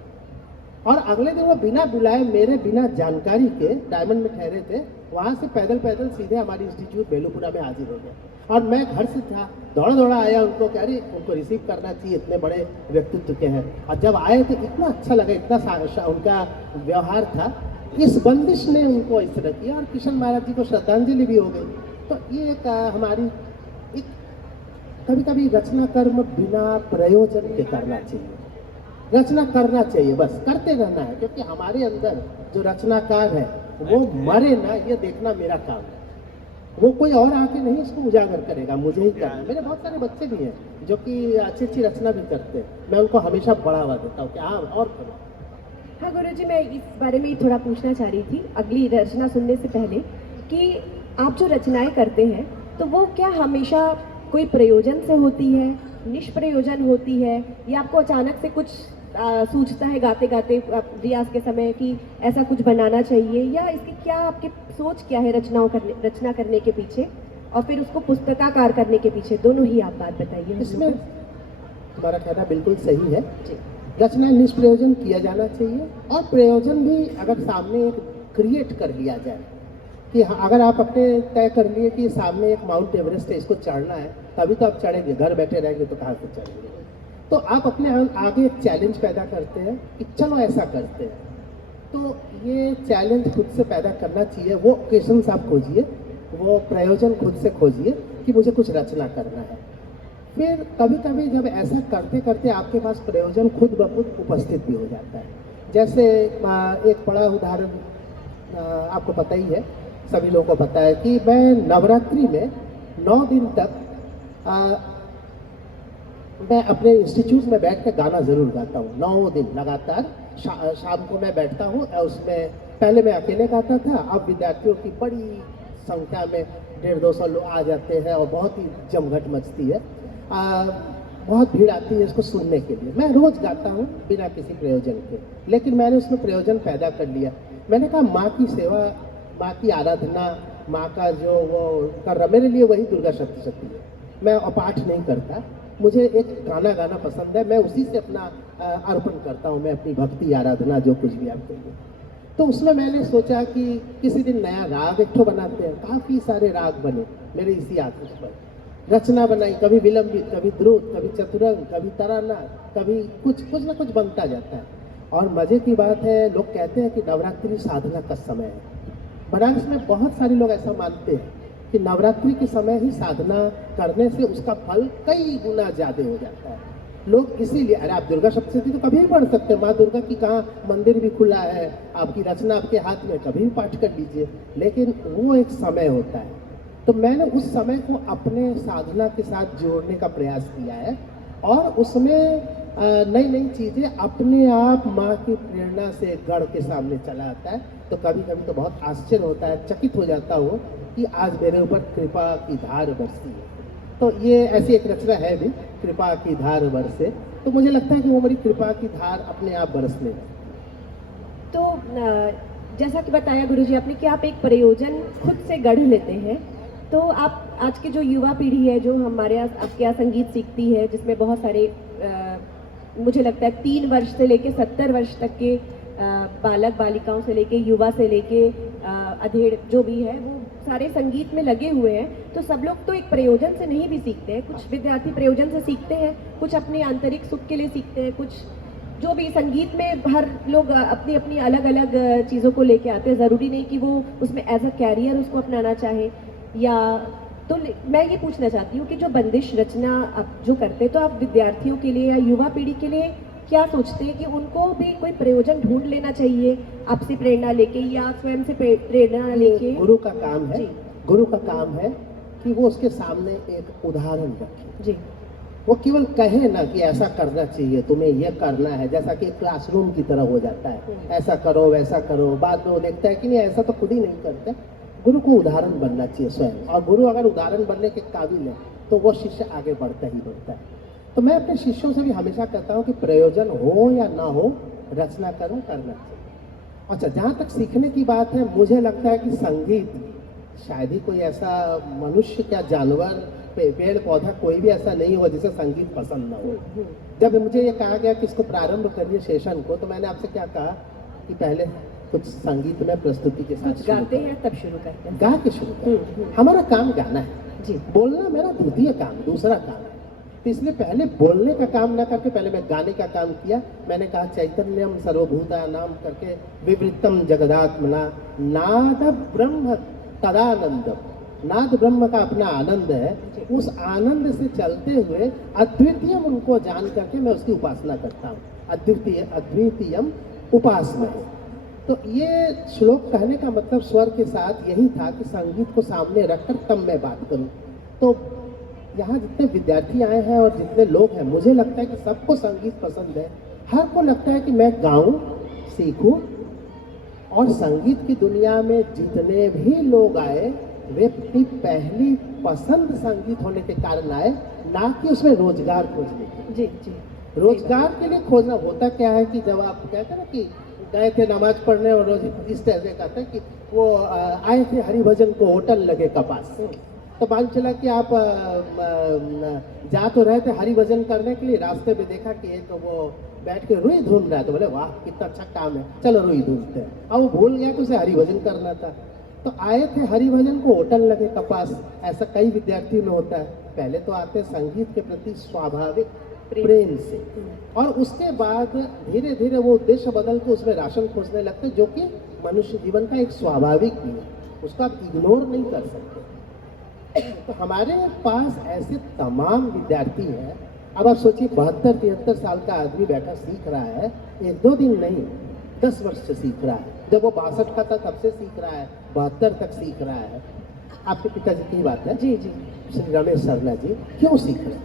और अगले दिन वो बिना बुलाए, मेरे बिना जानकारी के डायमंड में ठहरे थे, वहाँ से पैदल पैदल सीधे हमारी इंस्टीट्यूट बेलूपुरा में हाजिर हो गए। और मैं घर से था, दौड़ा दौड़ा आया उनको, कह रही उनको रिसीव करना चाहिए, इतने बड़े व्यक्तित्व के हैं। और जब आए तो इतना अच्छा लगा, इतना उनका व्यवहार था, इस बंदिश ने उनको इस तरह किया और किशन महाराज जी को श्रद्धांजलि भी हो गई। तो ये एक हमारी एक कभी कभी रचना कर्म बिना प्रयोजन के करना चाहिए, रचना करना चाहिए, बस करते रहना है, क्योंकि हमारे अंदर जो रचनाकार है वो मरे ना, ये देखना मेरा काम है। वो कोई और आके नहीं इसको उजागर करेगा, मुझे ही करना। मेरे बहुत सारे बच्चे भी हैं जो कि अच्छी अच्छी रचना भी करते हैं, मैं उनको हमेशा बढ़ावा देता हूँ कि हाँ और करो। हाँ गुरुजी, मैं इस बारे में थोड़ा पूछना चाह रही थी अगली रचना सुनने से पहले कि आप जो रचनाएं करते हैं तो वो क्या हमेशा कोई प्रयोजन से होती है, निष्प्रयोजन होती है, या आपको अचानक से कुछ सूझता है गाते गाते रियाज के समय कि ऐसा कुछ बनाना चाहिए, या इसकी क्या आपकी सोच क्या है रचना करने के पीछे और फिर उसको पुस्तकाकार करने के पीछे, दोनों ही आप बात बताइए। इसमें तुम्हारा कहना बिल्कुल सही है। रचना निष्प्रयोजन किया जाना चाहिए, और प्रयोजन भी अगर सामने एक क्रिएट कर लिया जाए कि हाँ, अगर आप अपने तय कर लिए कि सामने एक माउंट एवरेस्ट है, इसको चढ़ना है, तभी तो आप चढ़ेंगे, घर बैठे रहेंगे तो कहाँ से चढ़ेंगे। तो आप अपने आगे एक चैलेंज पैदा करते हैं कि चलो ऐसा करते हैं। तो ये चैलेंज खुद से पैदा करना चाहिए, वो ओकेशंस आप खोजिए, वो प्रयोजन खुद से खोजिए कि मुझे कुछ रचना करना है। फिर कभी कभी जब ऐसा करते करते आपके पास प्रयोजन खुद ब खुद उपस्थित भी हो जाता है। जैसे एक बड़ा उदाहरण आपको पता ही है, सभी लोगों को पता है कि मैं नवरात्रि में 9 दिन तक मैं अपने इंस्टीट्यूट में बैठ कर गाना ज़रूर गाता हूँ। 9 दिन लगातार शाम को मैं बैठता हूँ। उसमें पहले मैं अकेले गाता था, अब विद्यार्थियों की बड़ी संख्या में 150-200 लोग आ जाते हैं और बहुत ही जमघट मचती है। बहुत भीड़ आती है इसको सुनने के लिए। मैं रोज़ गाता हूँ बिना किसी प्रयोजन के, लेकिन मैंने उसमें प्रयोजन पैदा कर लिया। मैंने कहा माँ की सेवा, माँ की आराधना, माँ का जो वो कर रहा, मेरे लिए वही दुर्गा सप्तशती है। मैं पाठ नहीं करता, मुझे एक गाना गाना पसंद है, मैं उसी से अपना अर्पण करता हूँ, मैं अपनी भक्ति आराधना जो कुछ भी आप कहिए। तो उसमें मैंने सोचा कि किसी दिन नया राग एक ठो बनाते हैं। काफ़ी सारे राग बने मेरे इसी आदेश पर, रचना बनाई, कभी विलंबित, कभी द्रुत, कभी चतुरंग, कभी तराना, कभी कुछ ना कुछ बनता जाता है। और मज़े की बात है, लोग कहते हैं कि नवरात्रि साधना का समय है। बनारस में बहुत सारे लोग ऐसा मानते हैं कि नवरात्रि के समय ही साधना करने से उसका फल कई गुना ज़्यादा हो जाता है। लोग इसीलिए, अरे आप दुर्गा सप्तशती तो कभी भी पढ़ सकते हैं, माँ दुर्गा की कहाँ मंदिर भी खुला है, आपकी रचना आपके हाथ में, कभी भी पाठ कर लीजिए, लेकिन वो एक समय होता है। तो मैंने उस समय को अपने साधना के साथ जोड़ने का प्रयास किया है, और उसमें नई नई चीज़ें अपने आप माँ की प्रेरणा से गढ़ के सामने चला आता है। तो कभी कभी तो बहुत आश्चर्य होता है, चकित हो जाता हूँ कि आज मेरे ऊपर कृपा की धार बरसी है। तो ये ऐसी एक रचना है भी, कृपा की धार बरसे। तो मुझे लगता है कि वो मेरी कृपा की धार अपने आप बरसने लगी। तो जैसा कि बताया गुरुजी आपने कि आप एक प्रयोजन खुद से गढ़ लेते हैं, तो आप आज की जो युवा पीढ़ी है जो हमारे यहाँ आपके यहाँ संगीत सीखती है, जिसमें बहुत सारे मुझे लगता है 3 वर्ष से लेके 70 वर्ष तक के बालक बालिकाओं से लेके युवा से लेके अधेड़ जो भी है वो सारे संगीत में लगे हुए हैं। तो सब लोग तो एक प्रयोजन से नहीं भी सीखते हैं, कुछ विद्यार्थी प्रयोजन से सीखते हैं, कुछ अपने आंतरिक सुख के लिए सीखते हैं, कुछ जो भी संगीत में हर लोग अपनी अपनी अलग अलग चीज़ों को लेके आते हैं। ज़रूरी नहीं कि वो उसमें एज अ कैरियर उसको अपनाना चाहे। या तो मैं ये पूछना चाहती हूँ कि जो बंदिश रचना आप जो करते हैं, तो आप विद्यार्थियों के लिए या युवा पीढ़ी के लिए क्या सोचते हैं कि उनको भी कोई प्रयोजन ढूंढ लेना चाहिए आपसे प्रेरणा लेके, या स्वयं से प्रेरणा लेके? गुरु का काम है, गुरु का काम है कि वो उसके सामने एक उदाहरण रखे जी। वो केवल कहे ना कि ऐसा करना चाहिए, तुम्हें ये करना है, जैसा कि क्लासरूम की तरह हो जाता है, ऐसा करो वैसा करो। बाद में वो देखता है कि नहीं, ऐसा तो खुद ही नहीं करते। गुरु को उदाहरण बनना चाहिए स्वयं, और गुरु अगर उदाहरण बनने के काबिल है तो वो शिष्य आगे बढ़ता ही बढ़ता है। तो मैं अपने शिष्यों से भी हमेशा कहता हूँ कि प्रयोजन हो या ना हो, रचना करना चाहिए। अच्छा, जहाँ तक सीखने की बात है, मुझे लगता है कि संगीत शायद ही कोई ऐसा मनुष्य, क्या जानवर, पेड़ पौधा, कोई भी ऐसा नहीं हुआ जिसे संगीत पसंद ना हो। जब मुझे ये कहा गया कि इसको प्रारंभ करिए सेशन को, तो मैंने आपसे क्या कहा कि पहले कुछ संगीत में प्रस्तुति के साथ गाते हैं तब शुरू करते हैं, गा के शुरू करें। हमारा काम गाना है जी, बोलना मेरा द्वितीय काम, दूसरा काम है। तो इसलिए पहले बोलने का काम ना करके पहले मैं गाने का काम किया। मैंने कहा चैतन्यम सर्वभूतानाम करके विवृत्तम जगदात्मना नाद ब्रह्म तदानंदम। नाद ब्रह्म का अपना आनंद है, उस आनंद से चलते हुए अद्वितीय उनको जान करके मैं उसकी उपासना करता हूँ। अद्वितीयम उपासना। तो ये श्लोक कहने का मतलब स्वर के साथ यही था कि संगीत को सामने रखकर तब मैं बात करूं। तो यहाँ जितने विद्यार्थी आए हैं और जितने लोग हैं, मुझे लगता है कि सबको संगीत पसंद है। हर को लगता है कि मैं गाऊं, सीखूं, और संगीत की दुनिया में जितने भी लोग आए वे अपनी पहली पसंद संगीत होने के कारण आए, ना कि उसमें रोजगार खोजने के। जी जी, रोजगार के लिए खोजना होता क्या है कि जब आप कहते हैं ना कि गए थे नमाज पढ़ने और रोज इस तरह से कहते हैं कि वो आए थे हरिभजन को होटल लगे कपास, तो मालूम चला कि आप जा तो रहे थे हरि भजन करने के लिए, रास्ते में देखा कि एक वो बैठ के रुई धुन रहा है, तो बोले वाह कितना अच्छा काम है, चलो रुई धुनते हैं। अब वो भूल गया कि उसे हरि भजन करना था, तो आए थे हरि भजन को, होटल लगे कपास। ऐसा कई विद्यार्थियों में होता है, पहले तो आते संगीत के प्रति स्वाभाविक प्रेम से, और उसके बाद धीरे धीरे वो उद्देश्य बदल के उसमें राशन खोजने लगते, जो कि मनुष्य जीवन का एक स्वाभाविक भी है, उसको आप इग्नोर नहीं कर सकते। तो हमारे पास ऐसे तमाम विद्यार्थी हैं। अब आप सोचिए 72-73 साल का आदमी बैठा सीख रहा है, 1-2 दिन नहीं, 10 वर्ष से सीख रहा है। जब वो 62 का था तब से सीख रहा है, 72 तक सीख रहा है। आपके पिताजी की बात है जी जी। श्री रमेश सरला जी, क्यों सीख रहे हैं?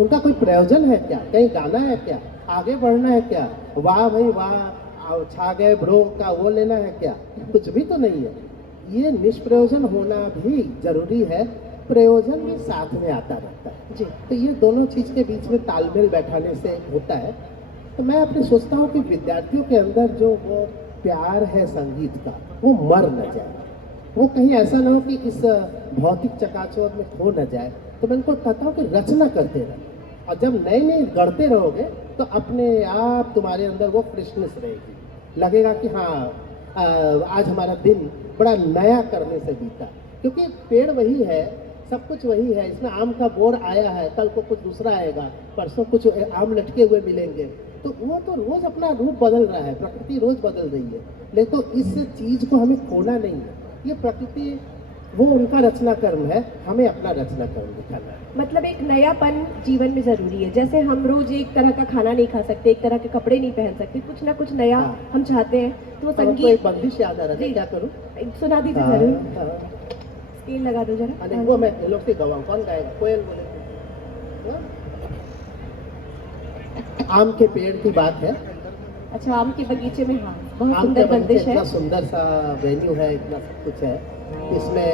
उनका कोई प्रयोजन है क्या? कहीं गाना है क्या? आगे बढ़ना है क्या? वाह भाई वाह छा गए ब्रो का वो लेना है क्या? कुछ भी तो नहीं है। ये निष्प्रयोजन होना भी जरूरी है, प्रयोजन भी साथ में आता रहता है जी। तो ये दोनों चीज के बीच में तालमेल बैठाने से होता है। तो मैं अपने सोचता हूँ कि विद्यार्थियों के अंदर जो वो प्यार है संगीत का, वो मर न जाए, वो कहीं ऐसा ना हो कि इस भौतिक चकाचौंध में खो न जाए। तो मैं उनको कहता हूँ कि रचना करते रहो, और जब नए नए गढ़ते रहोगे तो अपने आप तुम्हारे अंदर वो फ्रेशनेस रहेगी, लगेगा कि हाँ आज हमारा दिन बड़ा नया करने से बीता, क्योंकि पेड़ वही है, सब कुछ वही है। इसमें आम का बोर आया है, कल को कुछ दूसरा आएगा, परसों कुछ आम लटके हुए मिलेंगे, तो वो तो रोज अपना रूप बदल रहा है, प्रकृति रोज बदल रही है। लेकिन तो इस चीज को हमें खोना नहीं है, ये प्रकृति वो उनका रचना कर्म है, हमें अपना रचना कर्म दिखाना है। मतलब एक नयापन जीवन में जरूरी है। जैसे हम रोज एक तरह का खाना नहीं खा सकते, एक तरह के कपड़े नहीं पहन सकते, कुछ ना कुछ नया हाँ। हम चाहते हैं, तो वो और तो संगीत एक बंदिश याद आ रहा है, जी। क्या करूँ? सुना दीजिए हाँ, जरूर, हाँ। स्केल लगा दो जरा। अरे वो मैं लोग से गवाऊँ, कौन गाएगा? कोयल बोले थे। हाँ? आम के पेड़ की बात है। अच्छा, आम के बगीचे में, हाँ, बहुत आम सुंदर के बगीचे, बंदिश है। इतना सुंदर सा वेन्यू है, इतना सब कुछ है, इसमें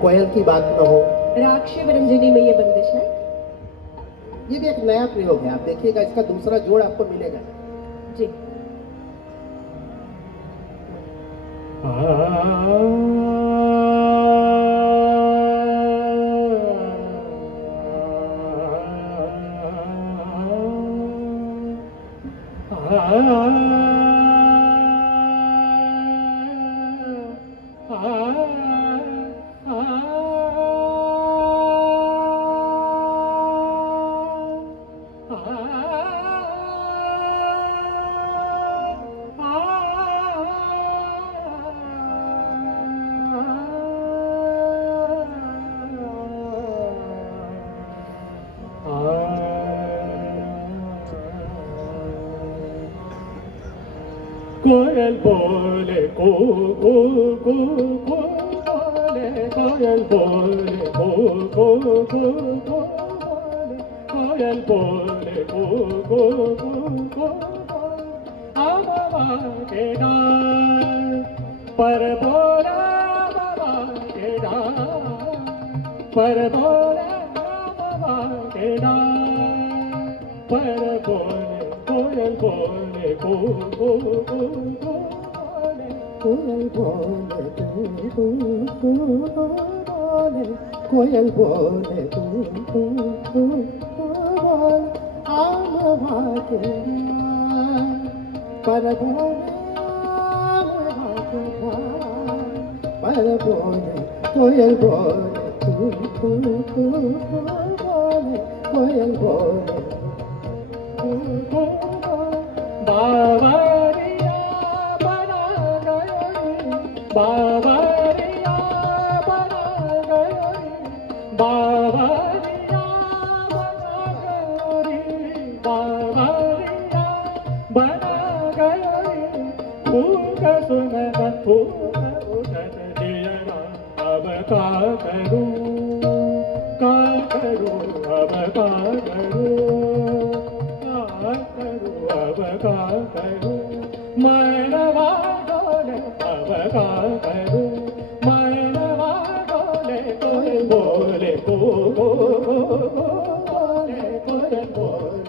कोयल की बात न हो। राग शिव रंजनी में ये बंदिश है। ये भी एक नया प्रयोग है, आप देखिएगा, इसका दूसरा जोड़ आपको मिलेगा। जी। कोयल बोले को बोले, कोयल बोले को बोले, कोयल बोले को बाबा के डाल पर बोला, बाबा के डाल पर बोला, बाबा के डाल पर बोले, कोयल बोले को बोले, कोयल बोले बोले, कोयल बोले बोले, आम भागे पर बोले, आम भागे पर बोले, कोयल बोले बोले, कोयल बोले बावरिया बना गई, बावरिया बना गई, बावरिया बना गई, बावरिया बना गई, फूक सुनत फूक उठत दियरा, अब का करूं, का करूं, अब का करूं, अब का करूं, मनवा डोले, अब का करूं, मनवा डोले, कोयल बोले को बोले, कोयल बोले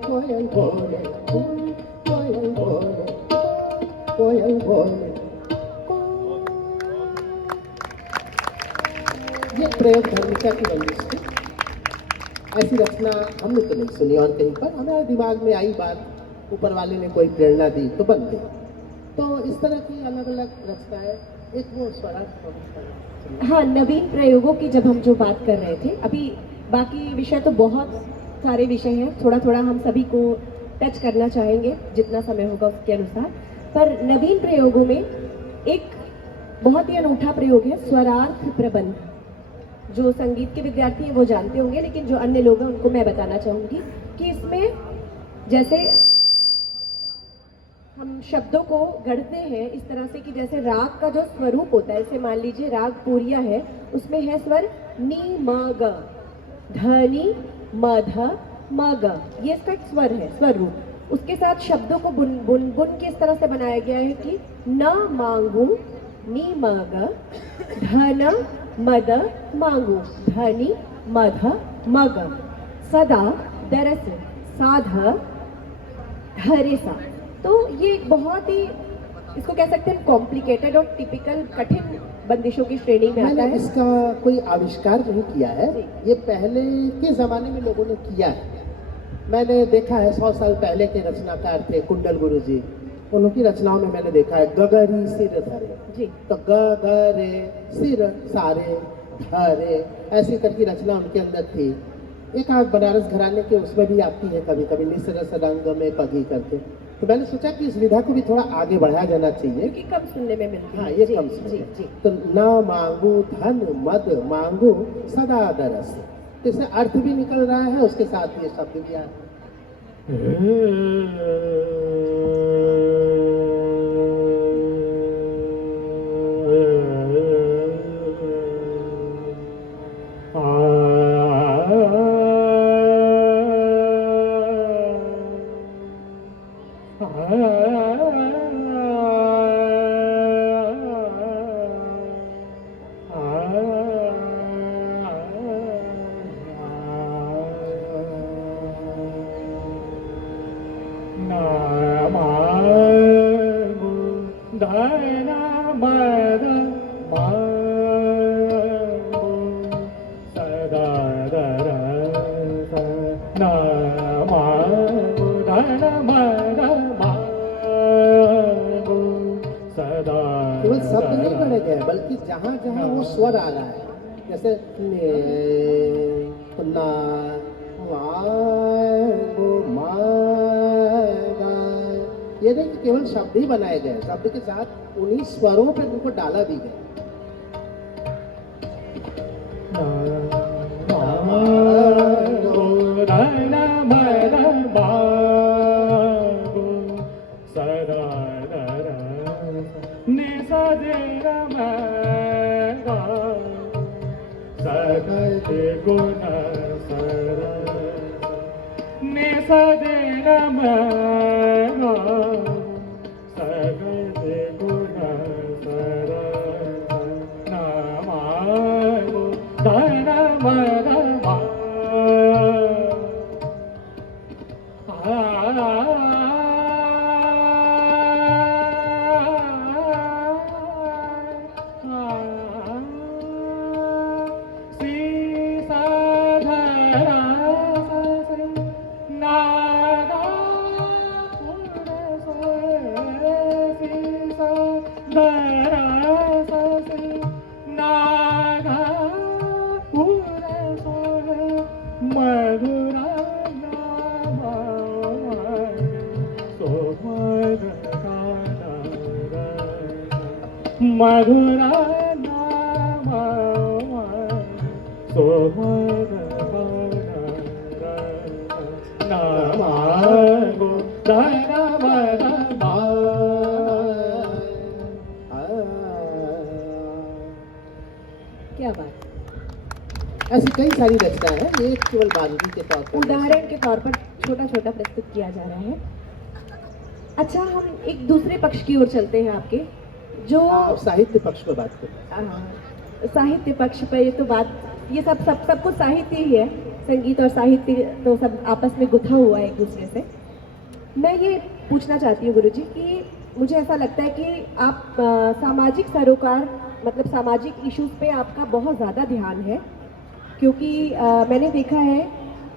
कोयल बोले, कोयल बोले, कोयल बोले, प्रयोग धर्मिका की बंदिश थी। ऐसी रचना हमने तो नहीं सुनी और कहीं पर, हमारे दिमाग में आई बात, ऊपर वाले ने कोई प्रेरणा दी तो बन गई। तो इस तरह की अलग अलग रचनाएं, एक वो स्वराज। हाँ, नवीन प्रयोगों की जब हम जो बात कर रहे थे, अभी बाकी विषय तो बहुत सारे विषय हैं, थोड़ा थोड़ा हम सभी को टच करना चाहेंगे जितना समय होगा उसके अनुसार। पर नवीन प्रयोगों में एक बहुत ही अनूठा प्रयोग है स्वरार्थ प्रबंध। जो संगीत के विद्यार्थी हैं वो जानते होंगे, लेकिन जो अन्य लोग हैं उनको मैं बताना चाहूँगी कि इसमें जैसे हम शब्दों को गढ़ते हैं इस तरह से कि जैसे राग का जो स्वरूप होता है, जैसे मान लीजिए राग पूरिया है, उसमें है स्वर नी म ग, धनी म ध म ग, ये इसका एक स्वर है, स्वर रूप। उसके साथ शब्दों को बुन बुन बुन के इस तरह से बनाया गया है कि न मांगू नी म ग, धन मद मांगू, धनी मध मग, सदा दरस साध धरे सा। तो ये एक बहुत ही, इसको कह सकते हैं कॉम्प्लिकेटेड और टिपिकल कठिन बंदिशों की श्रेणी में आता मैंने है। इसका कोई आविष्कार नहीं किया है, जी। ये पहले के ज़माने में लोगों ने किया है। मैंने देखा है 100 साल पहले के रचनाकार थे कुंडल गुरु जी, उनकी रचनाओं में मैंने देखा है गगरी सिर धरे, जी तो गगरे सिर सारे धरे, ऐसी करके रचना उनके अंदर थी। एक आध बनारस घराने के उसमें भी आती है कभी कभी, निसरस रंग में पगी करके। तो मैंने सोचा कि इस विधा को भी थोड़ा आगे बढ़ाया जाना चाहिए। क्योंकि कम सुनने में मिलती है। हाँ, ये जी, कम जी सुने। जी तो न मांगू धन मद मांगू सदा दरस, तो इससे अर्थ भी निकल रहा है, उसके साथ ये शब्द भी आ रहा है। केवल शब्द नहीं गढ़े गए, बल्कि जहाँ जहाँ वो स्वर आ रहा है, जैसे ने, ना, गो, मा, गा, ये नहीं कि केवल शब्द ही बनाए गए, शब्द के साथ उन्हीं स्वरों पे उनको डाला भी गया। मधुरा नाम सोमर क्या बात। ऐसी कई सारी रचना है, ये केवल बानगी के तौर पर उदाहरण के तौर पर छोटा छोटा प्रस्तुत किया जा रहा है। अच्छा, हम एक दूसरे पक्ष की ओर चलते हैं आपके, जो आप साहित्य पक्ष पर बात करें। साहित्य पक्ष पर ये तो बात, ये सब कुछ साहित्य ही है, संगीत और साहित्य तो सब आपस में गुथा हुआ है एक दूसरे से। मैं ये पूछना चाहती हूँ गुरुजी कि मुझे ऐसा लगता है कि आप सामाजिक सरोकार मतलब सामाजिक इश्यूज पे आपका बहुत ज़्यादा ध्यान है, क्योंकि मैंने देखा है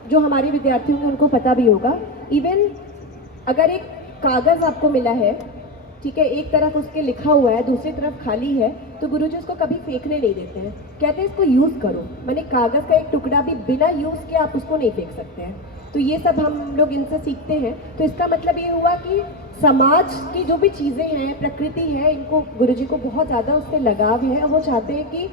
जो हमारे विद्यार्थी होंगे उनको पता भी होगा। इवन अगर एक कागज़ आपको मिला है, ठीक है, एक तरफ उसके लिखा हुआ है, दूसरी तरफ खाली है, तो गुरुजी उसको कभी फेंकने नहीं देते हैं। कहते हैं इसको यूज़ करो। मैंने कागज़ का एक टुकड़ा भी बिना यूज़ के आप उसको नहीं फेंक सकते हैं। तो ये सब हम लोग इनसे सीखते हैं। तो इसका मतलब ये हुआ कि समाज की जो भी चीज़ें हैं, प्रकृति है, इनको गुरुजी को बहुत ज़्यादा उससे लगाव है और वो चाहते हैं कि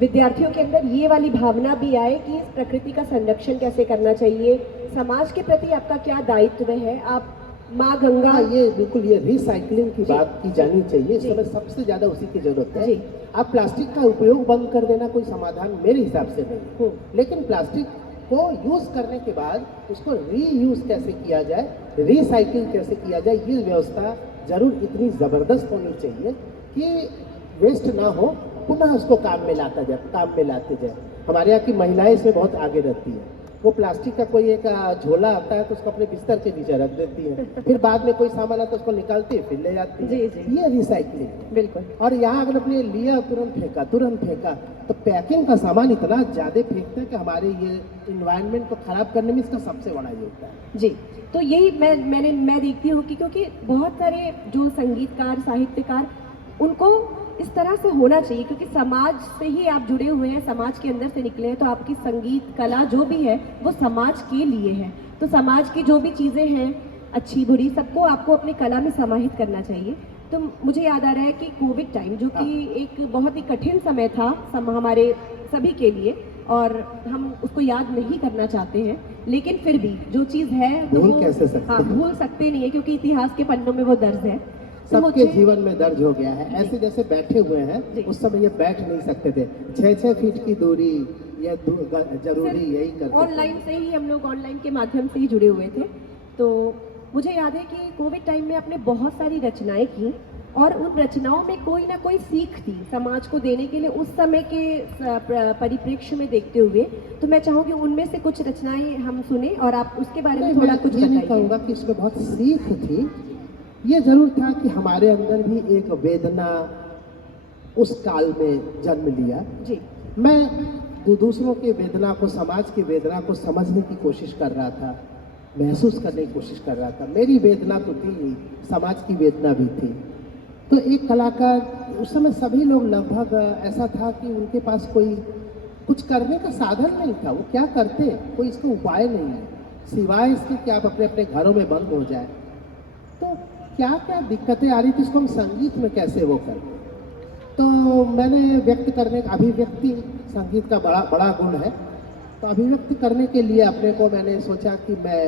विद्यार्थियों के अंदर ये वाली भावना भी आए कि इस प्रकृति का संरक्षण कैसे करना चाहिए, समाज के प्रति आपका क्या दायित्व है। आप माँ गंगा हाँ, ये बिल्कुल ये रिसाइकलिंग की जी, बात की जानी चाहिए। इस जी। समय सबसे ज्यादा उसी की जरूरत है। जी। आप प्लास्टिक का उपयोग बंद कर देना कोई समाधान मेरे हिसाब से नहीं, लेकिन प्लास्टिक को यूज करने के बाद उसको रीयूज कैसे किया जाए, रिसाइकिल कैसे किया जाए, ये व्यवस्था जरूर इतनी जबरदस्त होनी चाहिए कि वेस्ट ना हो, पुनः उसको काम में लाते जाए। हमारे यहाँ की महिलाएं इसमें बहुत आगे रहती है। वो प्लास्टिक का कोई एक झोला आता है तो उसको अपने बिस्तर के नीचे रख देती है, फिर बाद में कोई सामान आता है तो उसको निकालती है, फिर ले जाती है। जी, जी। ये रिसाइकलिंग। बिल्कुल। और यहाँ अगर अपने लिया तुरंत फेंका, तो पैकिंग का सामान इतना ज़्यादा फेंकते हैं कि हमारे ये इन्वायरमेंट को खराब करने में इसका सबसे बड़ा योगदान है। जी, तो यही मैं देखती हूँ कि क्योंकि बहुत सारे जो संगीतकार, साहित्यकार, उनको इस तरह से होना चाहिए, क्योंकि समाज से ही आप जुड़े हुए हैं, समाज के अंदर से निकले हैं, तो आपकी संगीत कला जो भी है वो समाज के लिए है। तो समाज की जो भी चीज़ें हैं, अच्छी बुरी, सबको आपको अपनी कला में समाहित करना चाहिए। तो मुझे याद आ रहा है कि कोविड टाइम जो कि एक बहुत ही कठिन समय था हमारे सभी के लिए, और हम उसको याद नहीं करना चाहते हैं, लेकिन फिर भी जो चीज़ है तो भूल वो कैसे सकते हाँ, हैं? भूल सकते नहीं है, क्योंकि इतिहास के पन्नों में वो दर्ज है। तो सबके मुझे जीवन में दर्ज हो गया है। ऐसे जैसे बैठे हुए जी। हैं, उस समय ये बैठ नहीं सकते थे। 6-6 फीट की दूरी ये जरूरी यही करते थे। ऑनलाइन से ही हम लोग ऑनलाइन के माध्यम से ही जुड़े हुए थे। तो मुझे याद है कि कोविड टाइम में आपने बहुत सारी रचनाएं की, और उन रचनाओं में कोई ना कोई सीख थी समाज को देने के लिए उस समय के परिप्रेक्ष्य में देखते हुए। तो मैं चाहूँगी उनमें से कुछ रचनाएं हम सुने और आप उसके बारे में नहीं, थोड़ा मैं कुछ ये नहीं बताइए। कहूँगा कि इसमें बहुत सीख थी। ये जरूर था कि हमारे अंदर भी एक वेदना उस काल में जन्म लिया। जी, मैं दूसरों की वेदना को, समाज की वेदना को समझने की कोशिश कर रहा था, महसूस करने की कोशिश कर रहा था। मेरी वेदना तो थी ही, समाज की वेदना भी थी। तो एक कलाकार, उस समय सभी लोग लगभग ऐसा था कि उनके पास कोई कुछ करने का साधन नहीं था। वो क्या करते, कोई इसका उपाय नहीं है सिवाय इसके कि आप अपने अपने घरों में बंद हो जाए। तो क्या क्या दिक्कतें आ रही थी, इसको हम संगीत में कैसे वो करें। तो मैंने व्यक्त करने का, अभिव्यक्ति संगीत का बड़ा गुण है, तो अभिव्यक्त करने के लिए अपने को मैंने सोचा कि मैं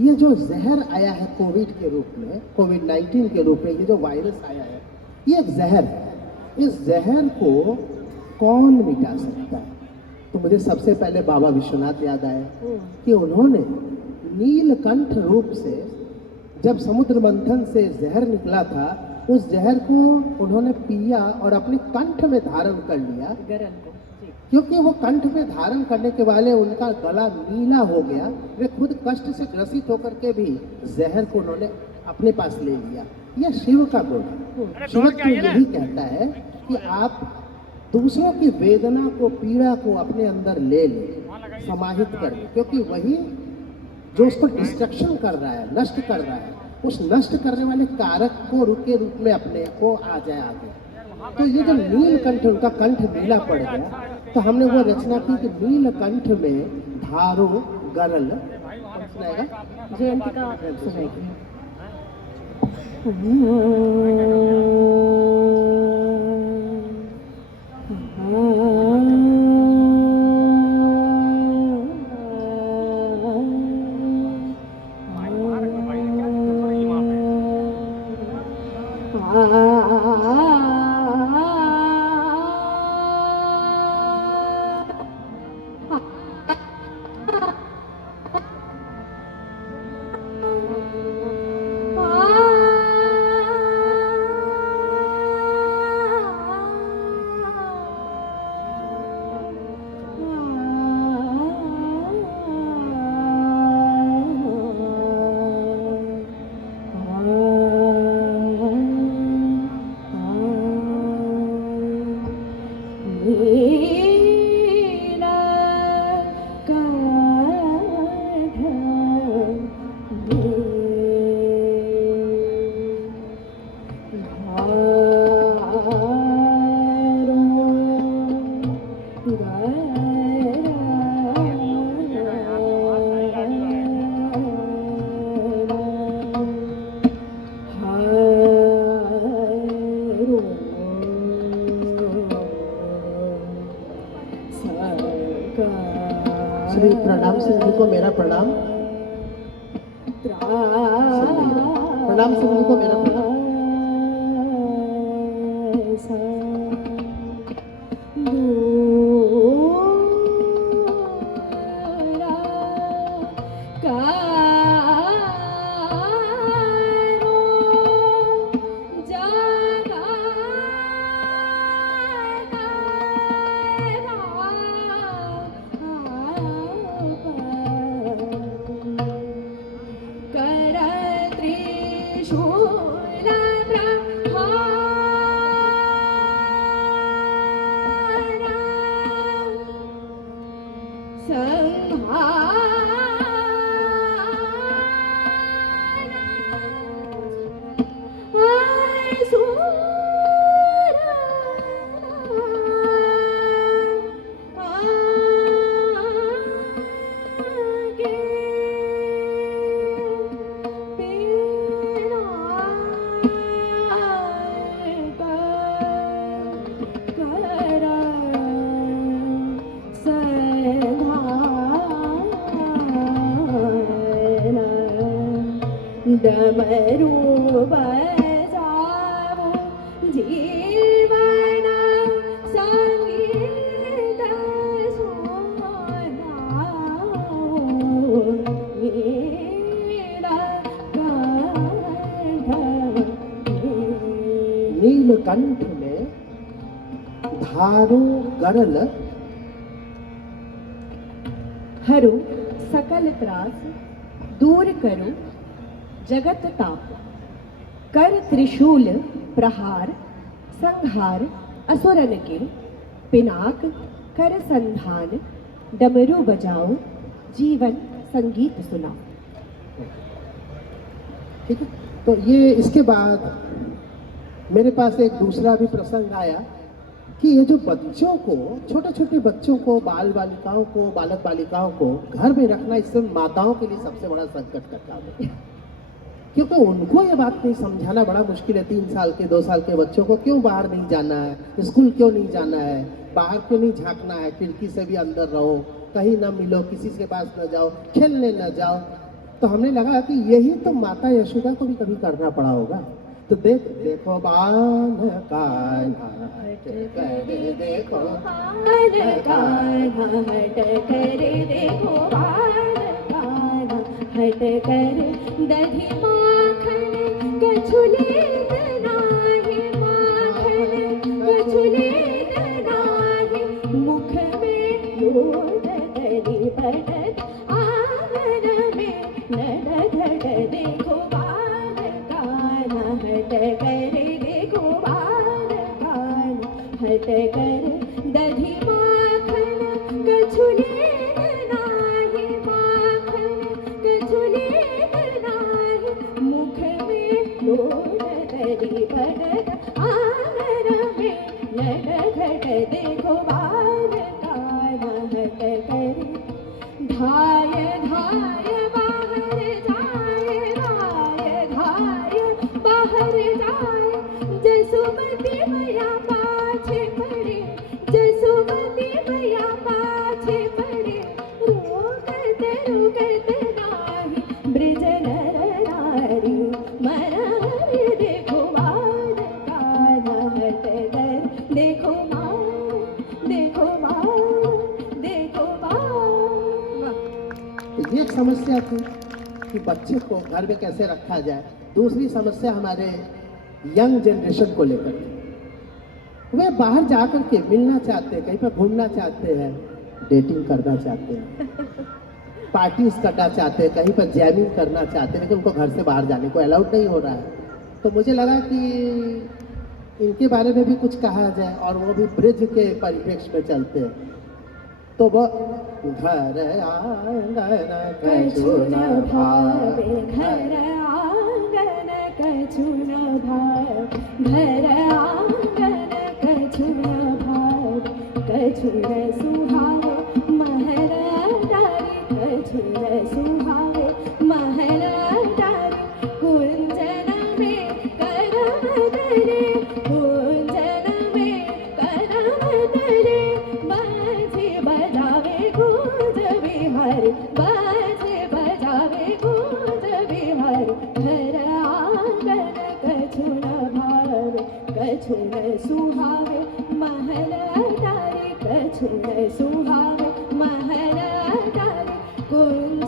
ये जो जहर आया है कोविड के रूप में, कोविड-19 के रूप में, ये जो वायरस आया है, ये एक जहर है। इस जहर को कौन मिटा सकता है। तो मुझे सबसे पहले बाबा विश्वनाथ याद आए कि उन्होंने नीलकंठ रूप से जब समुद्र मंथन से जहर निकला था, उस जहर को उन्होंने पिया और अपने कंठ में धारण कर लिया। गरल को जी, क्योंकि वो कंठ में धारण करने के वाले उनका गला नीला हो गया। वे खुद कष्ट से ग्रसित होकर के भी जहर को उन्होंने अपने पास ले लिया। यह शिव का गुण है। शिव तो यही कहता है कि आप दूसरों की वेदना को, पीड़ा को अपने अंदर ले लें, समाहित कर लें, क्योंकि वही जो उसको डिस्ट्रक्शन कर रहा है, नष्ट कर रहा है, उस नष्ट करने वाले कारक को के रूप में अपने को आ जाए आगे। तो ये जो नीलकंठ, उनका कंठ नीला पड़ गया, तो हमने वो रचना की कि नीलकंठ में धारो गरल, कौन सुनाएगा? जयंतिका सुनाएगी। प्रणाम सिंह जी को मेरा प्रणाम। प्रणाम सिंह जी को मेरा प्रणाम। डमरू बजाओ जीवन संगीत सुनाओ मेरा नीलकंठ में धारो गरल हरो सकल त्रास दूर करो जगत ताप कर त्रिशूल प्रहार संहार असुरन के पिनाक कर संधान डमरू बजाओ जीवन संगीत सुनाओ। ठीक है, तो ये इसके बाद मेरे पास एक दूसरा भी प्रसंग आया कि ये जो बच्चों को, छोटे छोटे बच्चों को, बाल बालिकाओं को, बालक बालिकाओं को घर में रखना इससे माताओं के लिए सबसे बड़ा संकट का काम है। क्योंकि उनको ये बात नहीं समझाना बड़ा मुश्किल है। 3 साल के 2 साल के बच्चों को क्यों बाहर नहीं जाना है, स्कूल क्यों नहीं जाना है, बाहर क्यों नहीं झांकना है, खिड़की से भी अंदर रहो, कहीं ना मिलो, किसी के पास न जाओ, खेलने न जाओ। तो हमने लगा कि यही तो माता यशोदा को भी कभी करना पड़ा होगा। तो देखो बान कान्हा हट कर देखो, बान कान्हा हट कर देखो, बान कान्हा हट कर दही माखन कछुलेत नाही, माखन कछुलेत नाही, मुख में लोट तरी पटत आंगन में नड़घड़ देखो, बान कान्हा हट कर देखो, बान कान्हा हट कर दही माखन कछुलेत नाही, माखन कछुलेत नाही, मुख में लोट तरी पटत आंगन में नड़घड़ देखो, बान कान्हा हट कर धाय धाय बाहर जाए, धाय धाय बाहर जाए, जसुमती मैया पाछे पड़े, जसुमती मैया पाछे पड़े, रोकत रुकत नाही ब्रज नर नारी, मनहर देखो बान कान्हा हट कर देखो, बान देखो, बान देखो, बान। ये एक समस्या थी कि बच्चे को घर में कैसे रखा जाए। दूसरी समस्या हमारे यंग जनरेशन को लेकर थी। वे बाहर जाकर के मिलना चाहते हैं, कहीं पर घूमना चाहते हैं, डेटिंग करना चाहते हैं, पार्टीज करना चाहते हैं, कहीं पर जैमिंग करना चाहते हैं, लेकिन उनको घर से बाहर जाने को अलाउड नहीं हो रहा है। तो मुझे लगा कि इनके बारे में भी कुछ कहा जाए, और वो भी ब्रिज के परिप्रेक्ष्य में चलते हैं। तो वो घर आंगन कछु न भावे, घर आंगन कछु न भावे, घर आंगन कछु न भावे, कछु न सुहावे महल अटारी, कछु न सुहावे महल अटारी, कुंजन में करम धरे, कुंजन में करम धरे, बांझी बजावे गूंज बिहारी,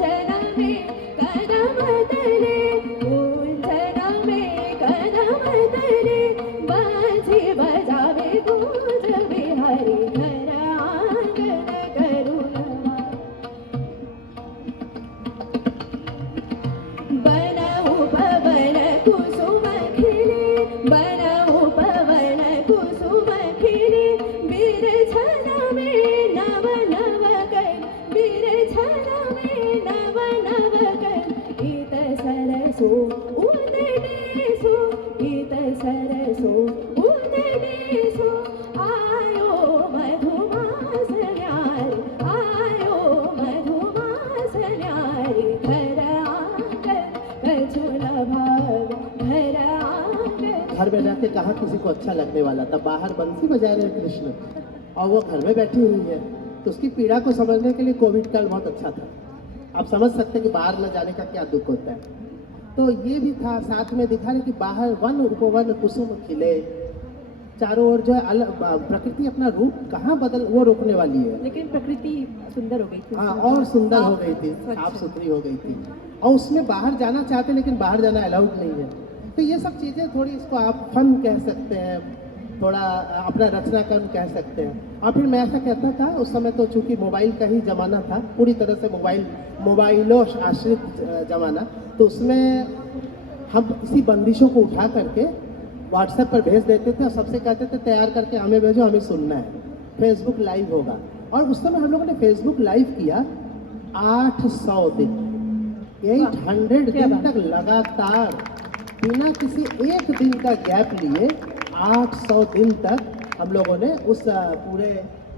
में कदम तले गुंजना में कदम तले बांसी बजावे गूंज बिहारी घर आंगन करुणवा बनऊ पवन कुसुम खिले बनऊ पवन कुसुम खिले बिरछन में नव नव कर बिरछन में नव नव कर इत सरसो उदडेसो इत सरसो उदडेसो आयो मधुमास न्यारी आयो मधुमास न्यारी घर आंगन कछुल भाव घर आंगन। घर में जाके कहाँ किसी को अच्छा लगने वाला था, बाहर बंसी बजा रहे हैं कृष्ण और वो घर में बैठी हुई है, तो उसकी पीड़ा को समझने के लिए कोविड काल बहुत अच्छा था। आप समझ सकते हैं कि बाहर न जाने का क्या दुख होता है। तो ये भी था, साथ में दिखा रहे कि बाहर वन उपवन कुसुम खिले, चारों ओर जो है अलग प्रकृति अपना रूप कहाँ बदल वो रोकने वाली है। लेकिन प्रकृति सुंदर हो गई थी हाँ, और सुंदर हो गई थी, स्वच्छ। साफ सुथरी हो गई थी, और उसमें बाहर जाना चाहते लेकिन बाहर जाना अलाउड नहीं है। तो ये सब चीज़ें थोड़ी, इसको आप फन कह सकते हैं, थोड़ा अपना रचनाक्रम कह सकते हैं। और फिर मैं ऐसा कहता था, उस समय तो चूंकि मोबाइल का ही ज़माना था, पूरी तरह से मोबाइलों आश्रित ज़माना, तो उसमें हम इसी बंदिशों को उठा करके व्हाट्सएप पर भेज देते थे और सबसे कहते थे तैयार करके हमें भेजो, हमें सुनना है, फेसबुक लाइव होगा। और उस समय हम लोगों ने फेसबुक लाइव किया 800 दिन, 800 दिन तक लगातार बिना किसी एक दिन का गैप लिए 800 दिन तक हम लोगों ने उस पूरे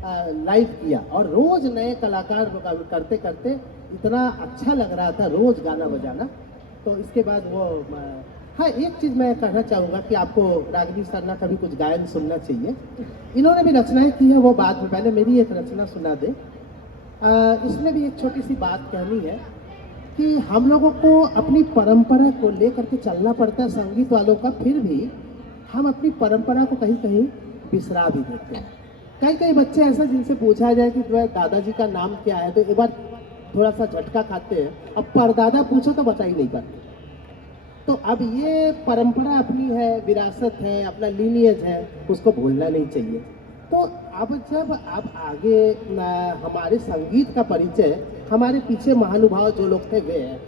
लाइव किया, और रोज नए कलाकार करते करते इतना अच्छा लग रहा था, रोज गाना बजाना। तो इसके बाद वो हाँ, एक चीज़ मैं कहना चाहूँगा कि आपको रागिनी सरना का भी कुछ गायन सुनना चाहिए। इन्होंने भी रचनाएं की है, वो बाद में, पहले मेरी एक रचना सुना दे। इसमें भी एक छोटी सी बात कहनी है कि हम लोगों को अपनी परंपरा को लेकर के चलना पड़ता है संगीत वालों का, फिर भी हम अपनी परंपरा को कहीं कहीं बिसरा भी देते हैं। कई कई बच्चे ऐसा जिनसे पूछा जाए कि तुम्हारे दादाजी का नाम क्या है, तो एक बार थोड़ा सा झटका खाते हैं, अब परदादा पूछो तो बता ही नहीं पाते। तो अब ये परंपरा अपनी है, विरासत है, अपना लीनियज है, उसको भूलना नहीं चाहिए। तो अब जब आप आगे हमारे संगीत का परिचय, हमारे पीछे महानुभाव जो लोग थे वे हैं,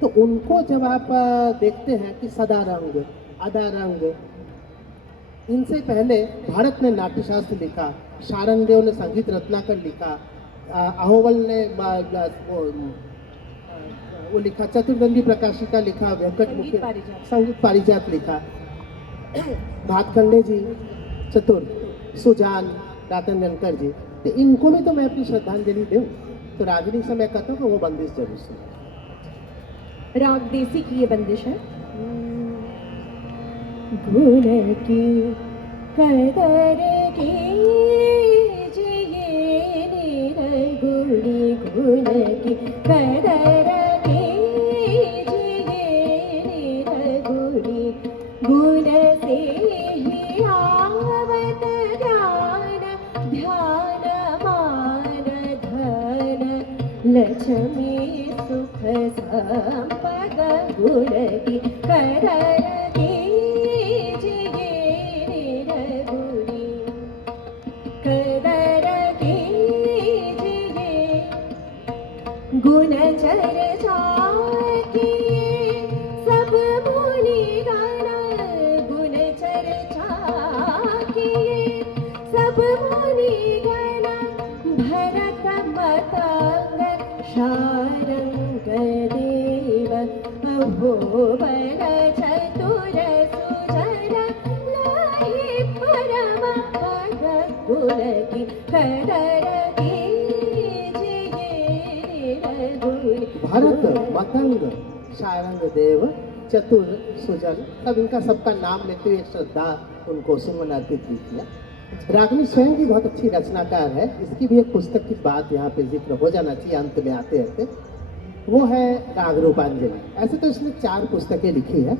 तो उनको जब आप देखते हैं कि सदा रंग अदा रंग, इनसे पहले भारत ने नाट्यशास्त्र लिखा, शारंगदेव ने संगीत रत्नाकर लिखा, अहोवल ने वो लिखा, चतुर्दंडी प्रकाशिका लिखा, वेंकट मुखी संगीत पारिजात लिखा, भातखंडे जी, चतुर, सुजान, रातन जनकर जी, तो इनको भी तो मैं अपनी श्रद्धांजलि दूं। तो रागिनी से मैं कहता हूँ कि वो बंदिश जरूर सुनो। राग देसी की ये बंदिश है। गुण की कदर कीजिए निर्गुणी, गुण की कदर कीजिए निर्गुणी, गुण से ही आवत ध्यान, ध्यान मान धन लक्ष्मी सुख संपद, गुण की कदर कीजिए निर्गुणी, कदर कीजिए, गुण चर्चा किए सब मुनि गण, गुण चर्चा किए सब मुनि गण, भरत मतंग शारंग देव, अहोबल चतुर सुजन, लाई परम पद, गुण की कदर कीजिए निर्गुणी। भरत मतंग शारंग देव चतुर सुजन, सब इनका सबका नाम लेते हुए एक श्रद्धा उनको सुमन अर्पित भी किया। रागिनी स्वयं भी बहुत अच्छी रचनाकार है, इसकी भी एक पुस्तक की बात यहाँ पे जिक्र हो जाना चाहिए अंत में आते आते, वो है राग रूपांजलि। ऐसे तो इसने 4 पुस्तकें लिखी है।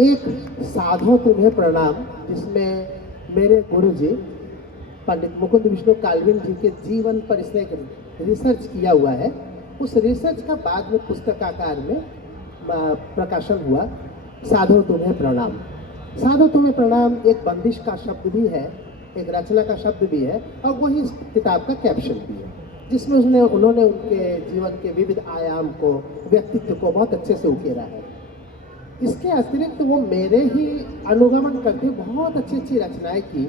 एक साधो तुम्हें प्रणाम, जिसमें मेरे गुरु जी पंडित मुकुंद विष्णु कालविन जी के जीवन पर इसने एक रिसर्च किया हुआ है, उस रिसर्च का बाद में पुस्तक आकार में प्रकाशन हुआ, साधो तुम्हें प्रणाम। साधो तुम्हें प्रणाम एक बंदिश का शब्द भी है, एक रचना का शब्द भी है, और वही इस किताब का कैप्शन भी है, जिसमें उन्होंने उनके जीवन के विविध आयाम को, व्यक्तित्व को बहुत अच्छे से उकेरा है। इसके अतिरिक्त वो मेरे ही अनुगमन करते बहुत अच्छी अच्छी रचनाएं की।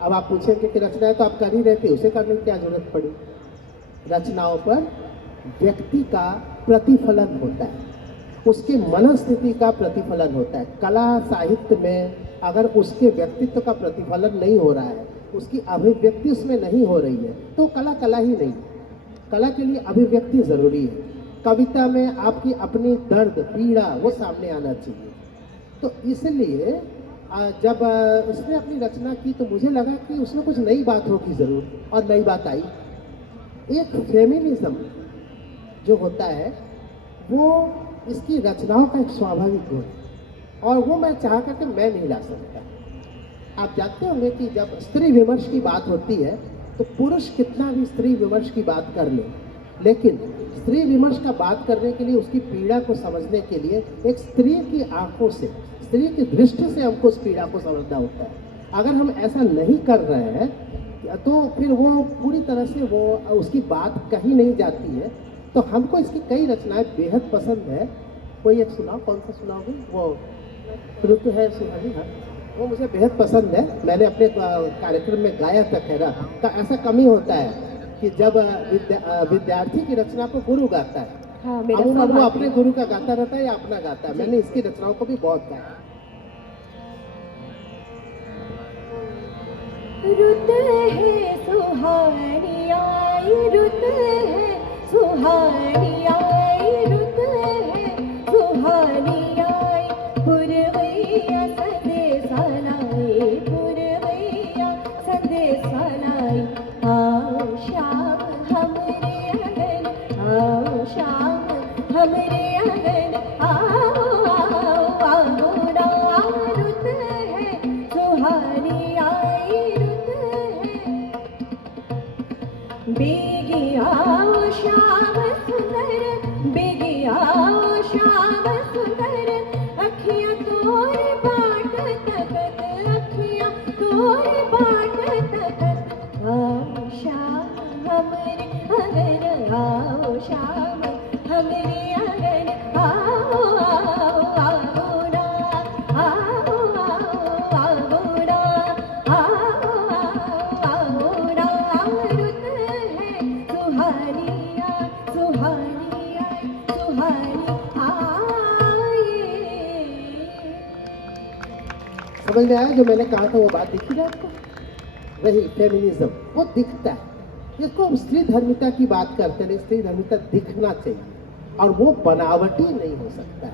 अब आप पूछेंगे कि रचनाएं तो आप कर ही रहे थे, उसे करने की क्या जरूरत पड़ी। रचनाओं पर व्यक्ति का प्रतिफलन होता है, उसके मनस्थिति का प्रतिफलन होता है। कला साहित्य में अगर उसके व्यक्तित्व का प्रतिफलन नहीं हो रहा है, उसकी अभिव्यक्ति उसमें नहीं हो रही है, तो कला कला ही नहीं। कला के लिए अभिव्यक्ति जरूरी है। कविता में आपकी अपनी दर्द, पीड़ा वो सामने आना चाहिए। तो इसलिए जब उसने अपनी रचना की तो मुझे लगा कि उसमें कुछ नई बात होगी ज़रूर, और नई बात आई। एक फेमिनिज्म जो होता है वो इसकी रचनाओं का एक स्वाभाविक गुण, और वो मैं चाह करके मैं नहीं ला सकता। आप जानते होंगे कि जब स्त्री विमर्श की बात होती है तो पुरुष कितना भी स्त्री विमर्श की बात कर ले, लेकिन स्त्री विमर्श का बात करने के लिए, उसकी पीड़ा को समझने के लिए एक स्त्री की आंखों से, स्त्री की दृष्टि से हमको उस पीड़ा को समझना होता है। अगर हम ऐसा नहीं कर रहे हैं तो फिर वो पूरी तरह से वो उसकी बात कही नहीं जाती है। तो हमको इसकी कई रचनाएं बेहद पसंद है। कोई एक सुनाओ, कौन सा सुनाओगे? वो ऋतु है सुहानी, हाँ, वो मुझे बेहद पसंद है। मैंने अपने कार्यक्रम में गाया था। खैरा का ऐसा कमी होता है कि जब विद्यार्थी की रचना को गुरु गाता है, हाँ, मेरा अमूमन वो सौभाग्य। अपने गुरु का गाता रहता है या अपना गाता है। मैंने इसकी रचनाओं को भी बहुत गाया। रुत है सुहानी आई, रुत है सुहानी आई, रुत है सुहानी आई, पुरवैया संदेशा लाई, पुरवैया संदेशा लाई। आओ शाम हमरे आंगन, आओ शाम हमरे आंगन, आओ आओ आओ ना। रुत है सुहानी आई, रुत है बेगी आओ श्याम सुंदर, बेगी आओ श्याम सुंदर, अखियां तोरे बाट तकत, अखियां तोरे बाट तकत। आओ श्याम हमरे आंगन, आओ श्याम हमरे आंगन, आओ आओ आओ ना, आओ आओ आओ ना, आओ आओ आओ ना। रुत है सुहानी आई, सुहानी आई, सुहानी आई। समझ में आया जो मैंने कहा था? वो बात दिखी ना आपको? वही फेमिनिज्म वो दिखता है। इसको हम स्त्री धर्मिता की बात करते हैं, स्त्री धर्मिता दिखना चाहिए, और वो बनावटी नहीं हो सकता है।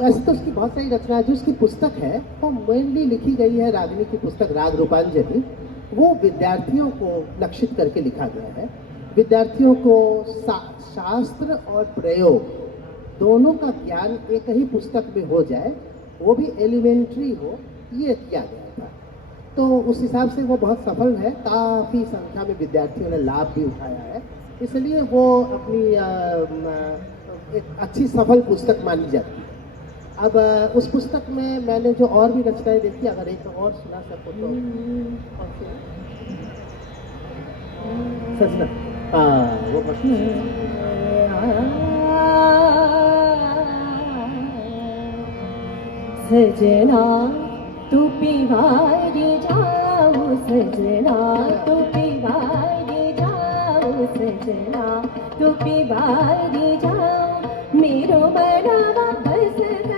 वैसे तो उसकी बहुत सारी रचनाएं, जो उसकी पुस्तक है वो मेनली लिखी गई है, रागिनी की पुस्तक राग रूपांजलि, वो विद्यार्थियों को लक्षित करके लिखा गया है। विद्यार्थियों को शास्त्र और प्रयोग दोनों का ज्ञान एक ही पुस्तक में हो जाए, वो भी एलिमेंट्री हो, ये किया गया था। तो उस हिसाब से वो बहुत सफल है। काफ़ी संख्या में विद्यार्थियों ने लाभ भी उठाया है, इसलिए वो अपनी एक अच्छी सफल पुस्तक मानी जाती है। अब उस पुस्तक में मैंने जो और भी रचनाएं देखी, अगर एक और सुना सको तो। सजना, हाँ वो सजना तू पिवारी जाओ, सजना तू पिवारी जाओ, सजना तू पिवारी जाओ, मेरो बनावा बस कर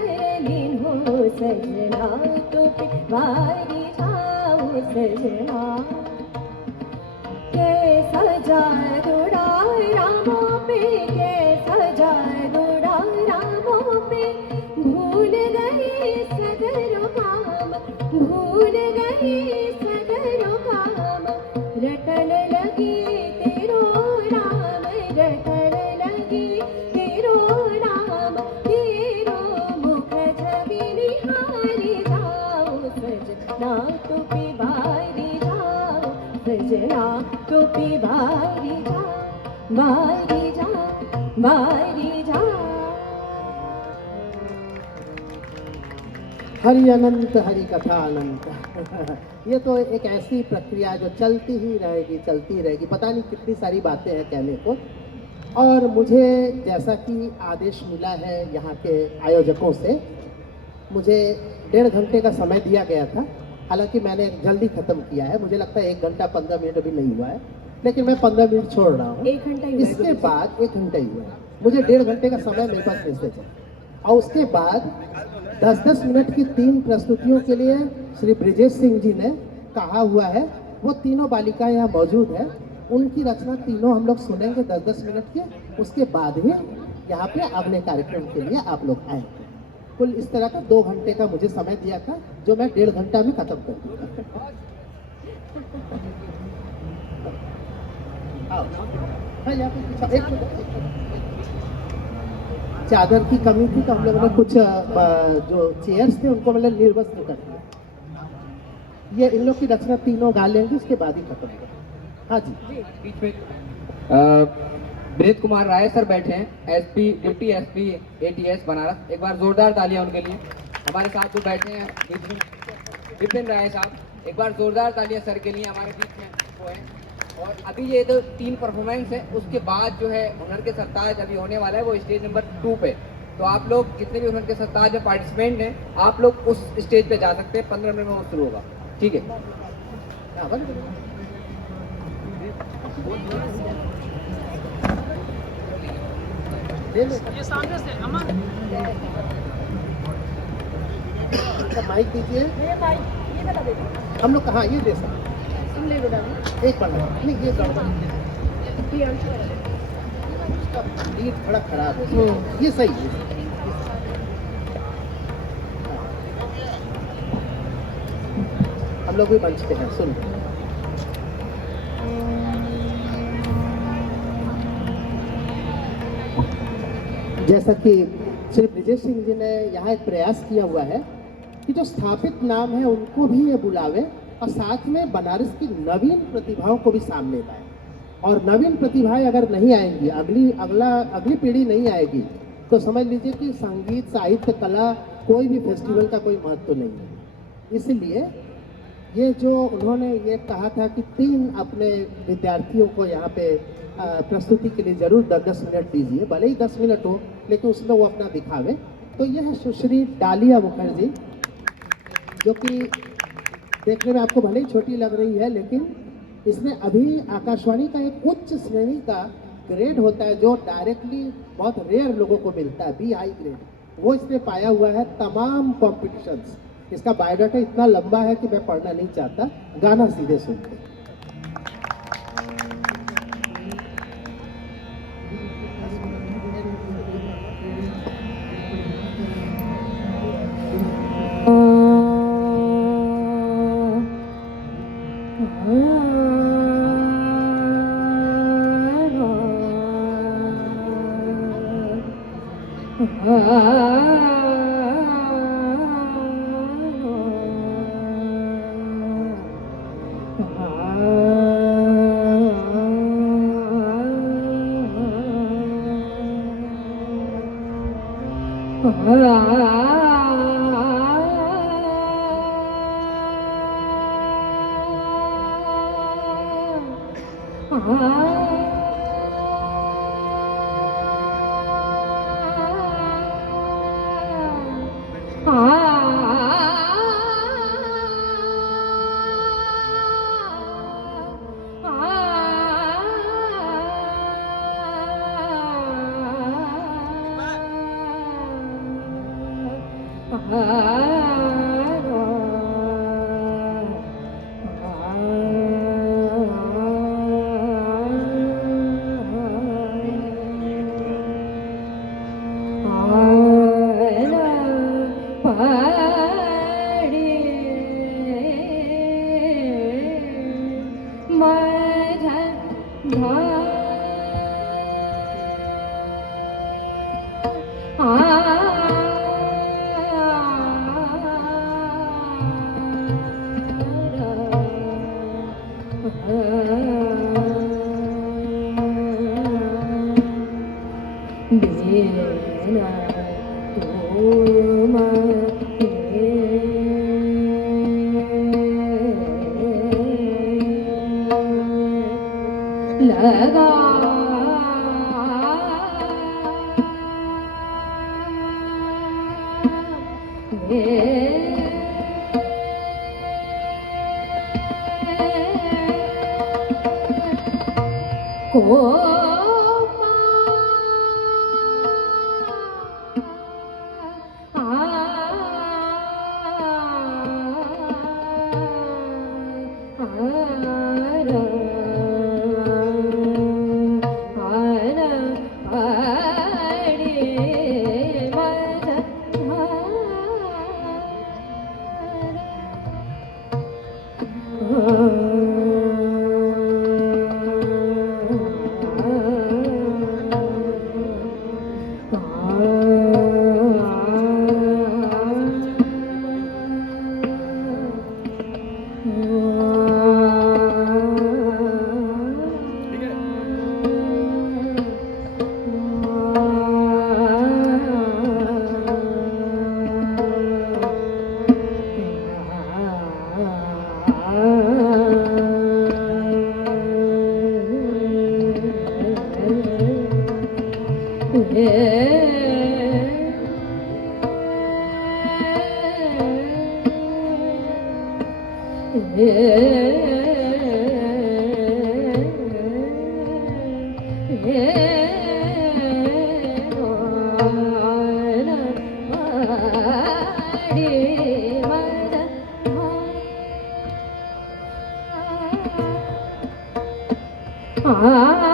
लीनो, सजना तू पिवारी जाओ, सजना। कैसा जादूड़ा रामों पे, कैसा जादूड़ा रामों पे, भूल गई सगरो काम, भूल गई सगरो काम, रटन लगी तेरो राम, रटन लगी तेरो राम, तेरो मुख छवि निहारी जाओ, सजना तू पिवारी जाओ, सजना तू पिवारी जाओ, बारी जाओ। वारी जा। हरि अनंत हरि कथा अनंत। ये तो एक ऐसी प्रक्रिया है जो चलती ही रहेगी, पता नहीं कितनी सारी बातें हैं कहने को। और मुझे जैसा कि आदेश मिला है यहाँ के आयोजकों से, मुझे 1.5 घंटे का समय दिया गया था। हालांकि मैंने जल्दी ख़त्म किया है, मुझे लगता है 1 घंटा 15 मिनट अभी नहीं हुआ है, लेकिन मैं 15 मिनट छोड़ रहा हूँ। 1 घंटा ही हुआ है। इसके बाद 1 घंटा ही हुआ है, मुझे 1.5 घंटे का समय मेरे पास मैसेज है। और उसके बाद 10-10 मिनट की 3 प्रस्तुतियों के लिए श्री ब्रिजेश सिंह जी ने कहा हुआ है। वो तीनों बालिकाएं यहाँ मौजूद है, उनकी रचना तीनों हम लोग सुनेंगे 10-10 मिनट के। उसके बाद ही यहाँ पे अगले कार्यक्रम के लिए आप लोग आएंगे। कुल इस तरह का 2 घंटे का मुझे समय दिया था, जो मैं 1.5 घंटा में खत्म कर दूंगा। आओ। हाँ, यहाँ पे कुछ एक मिनट। चादर की कमी थी तो हम लोगों ने कुछ जो चेयर्स थे उनको मतलब निर्वस्त्र कर दिया। ये इन लोग की रचना तीनों गा लेंगे, उसके बाद ही खत्म कर। हाँ जी। बीच में ब्रेत कुमार राय सर बैठे हैं, SP deputy SP ATS Banaras. एक बार जोरदार तालियां उनके लिए। हमारे साथ जो बैठे हैं विपिन राय साहब, एक बार जोरदार तालियां सर के लिए हमारे बीच में वो है। और अभी ये तो 3 परफॉर्मेंस है, उसके बाद जो है हुनर के सरताज अभी होने वाला है, वो स्टेज नंबर 2 पे। तो आप लोग जितने भी हुनर के सरताज में पार्टिसिपेंट हैं, आप लोग उस स्टेज पे जा सकते हैं। 15 मिनट में वो शुरू होगा, ठीक है। ये सामने से अमन माइक दीजिए। मेरे भाई ये बता देते हम लोग कहाँ ये दे सकते तुम ले लो डालो। एक पढ़ना नहीं, ये गड़बड़ उसका लीड थोड़ा खराब है, ये सही है। हम लोग भी मंच पे हैं, सुन। जैसा कि श्री ब्रिजेश सिंह जी ने यहाँ एक प्रयास किया हुआ है कि जो स्थापित नाम है उनको भी ये बुलावे और साथ में बनारस की नवीन प्रतिभाओं को भी सामने लाए। और नवीन प्रतिभाएं अगर नहीं आएंगी, अगली पीढ़ी नहीं आएगी, तो समझ लीजिए कि संगीत, साहित्य, कला, कोई भी फेस्टिवल का कोई महत्व नहीं है। इसलिए ये जो उन्होंने ये कहा था कि 3 अपने विद्यार्थियों को यहाँ पे प्रस्तुति के लिए जरूर 10-10 मिनट दीजिए, भले ही 10 मिनट हो, लेकिन उसमें वो अपना दिखावे। तो यह है सुश्री डालिया मुखर्जी, जो कि देखने में आपको भले ही छोटी लग रही है, लेकिन इसने अभी आकाशवाणी का एक उच्च श्रेणी का ग्रेड होता है जो डायरेक्टली बहुत रेयर लोगों को मिलता है, BI ग्रेड, वो इसने पाया हुआ है तमाम कॉम्पिटिशन्स। इसका बायोडाटा इतना लंबा है कि मैं पढ़ना नहीं चाहता, गाना सीधे सुनते। ना तुम लगा आ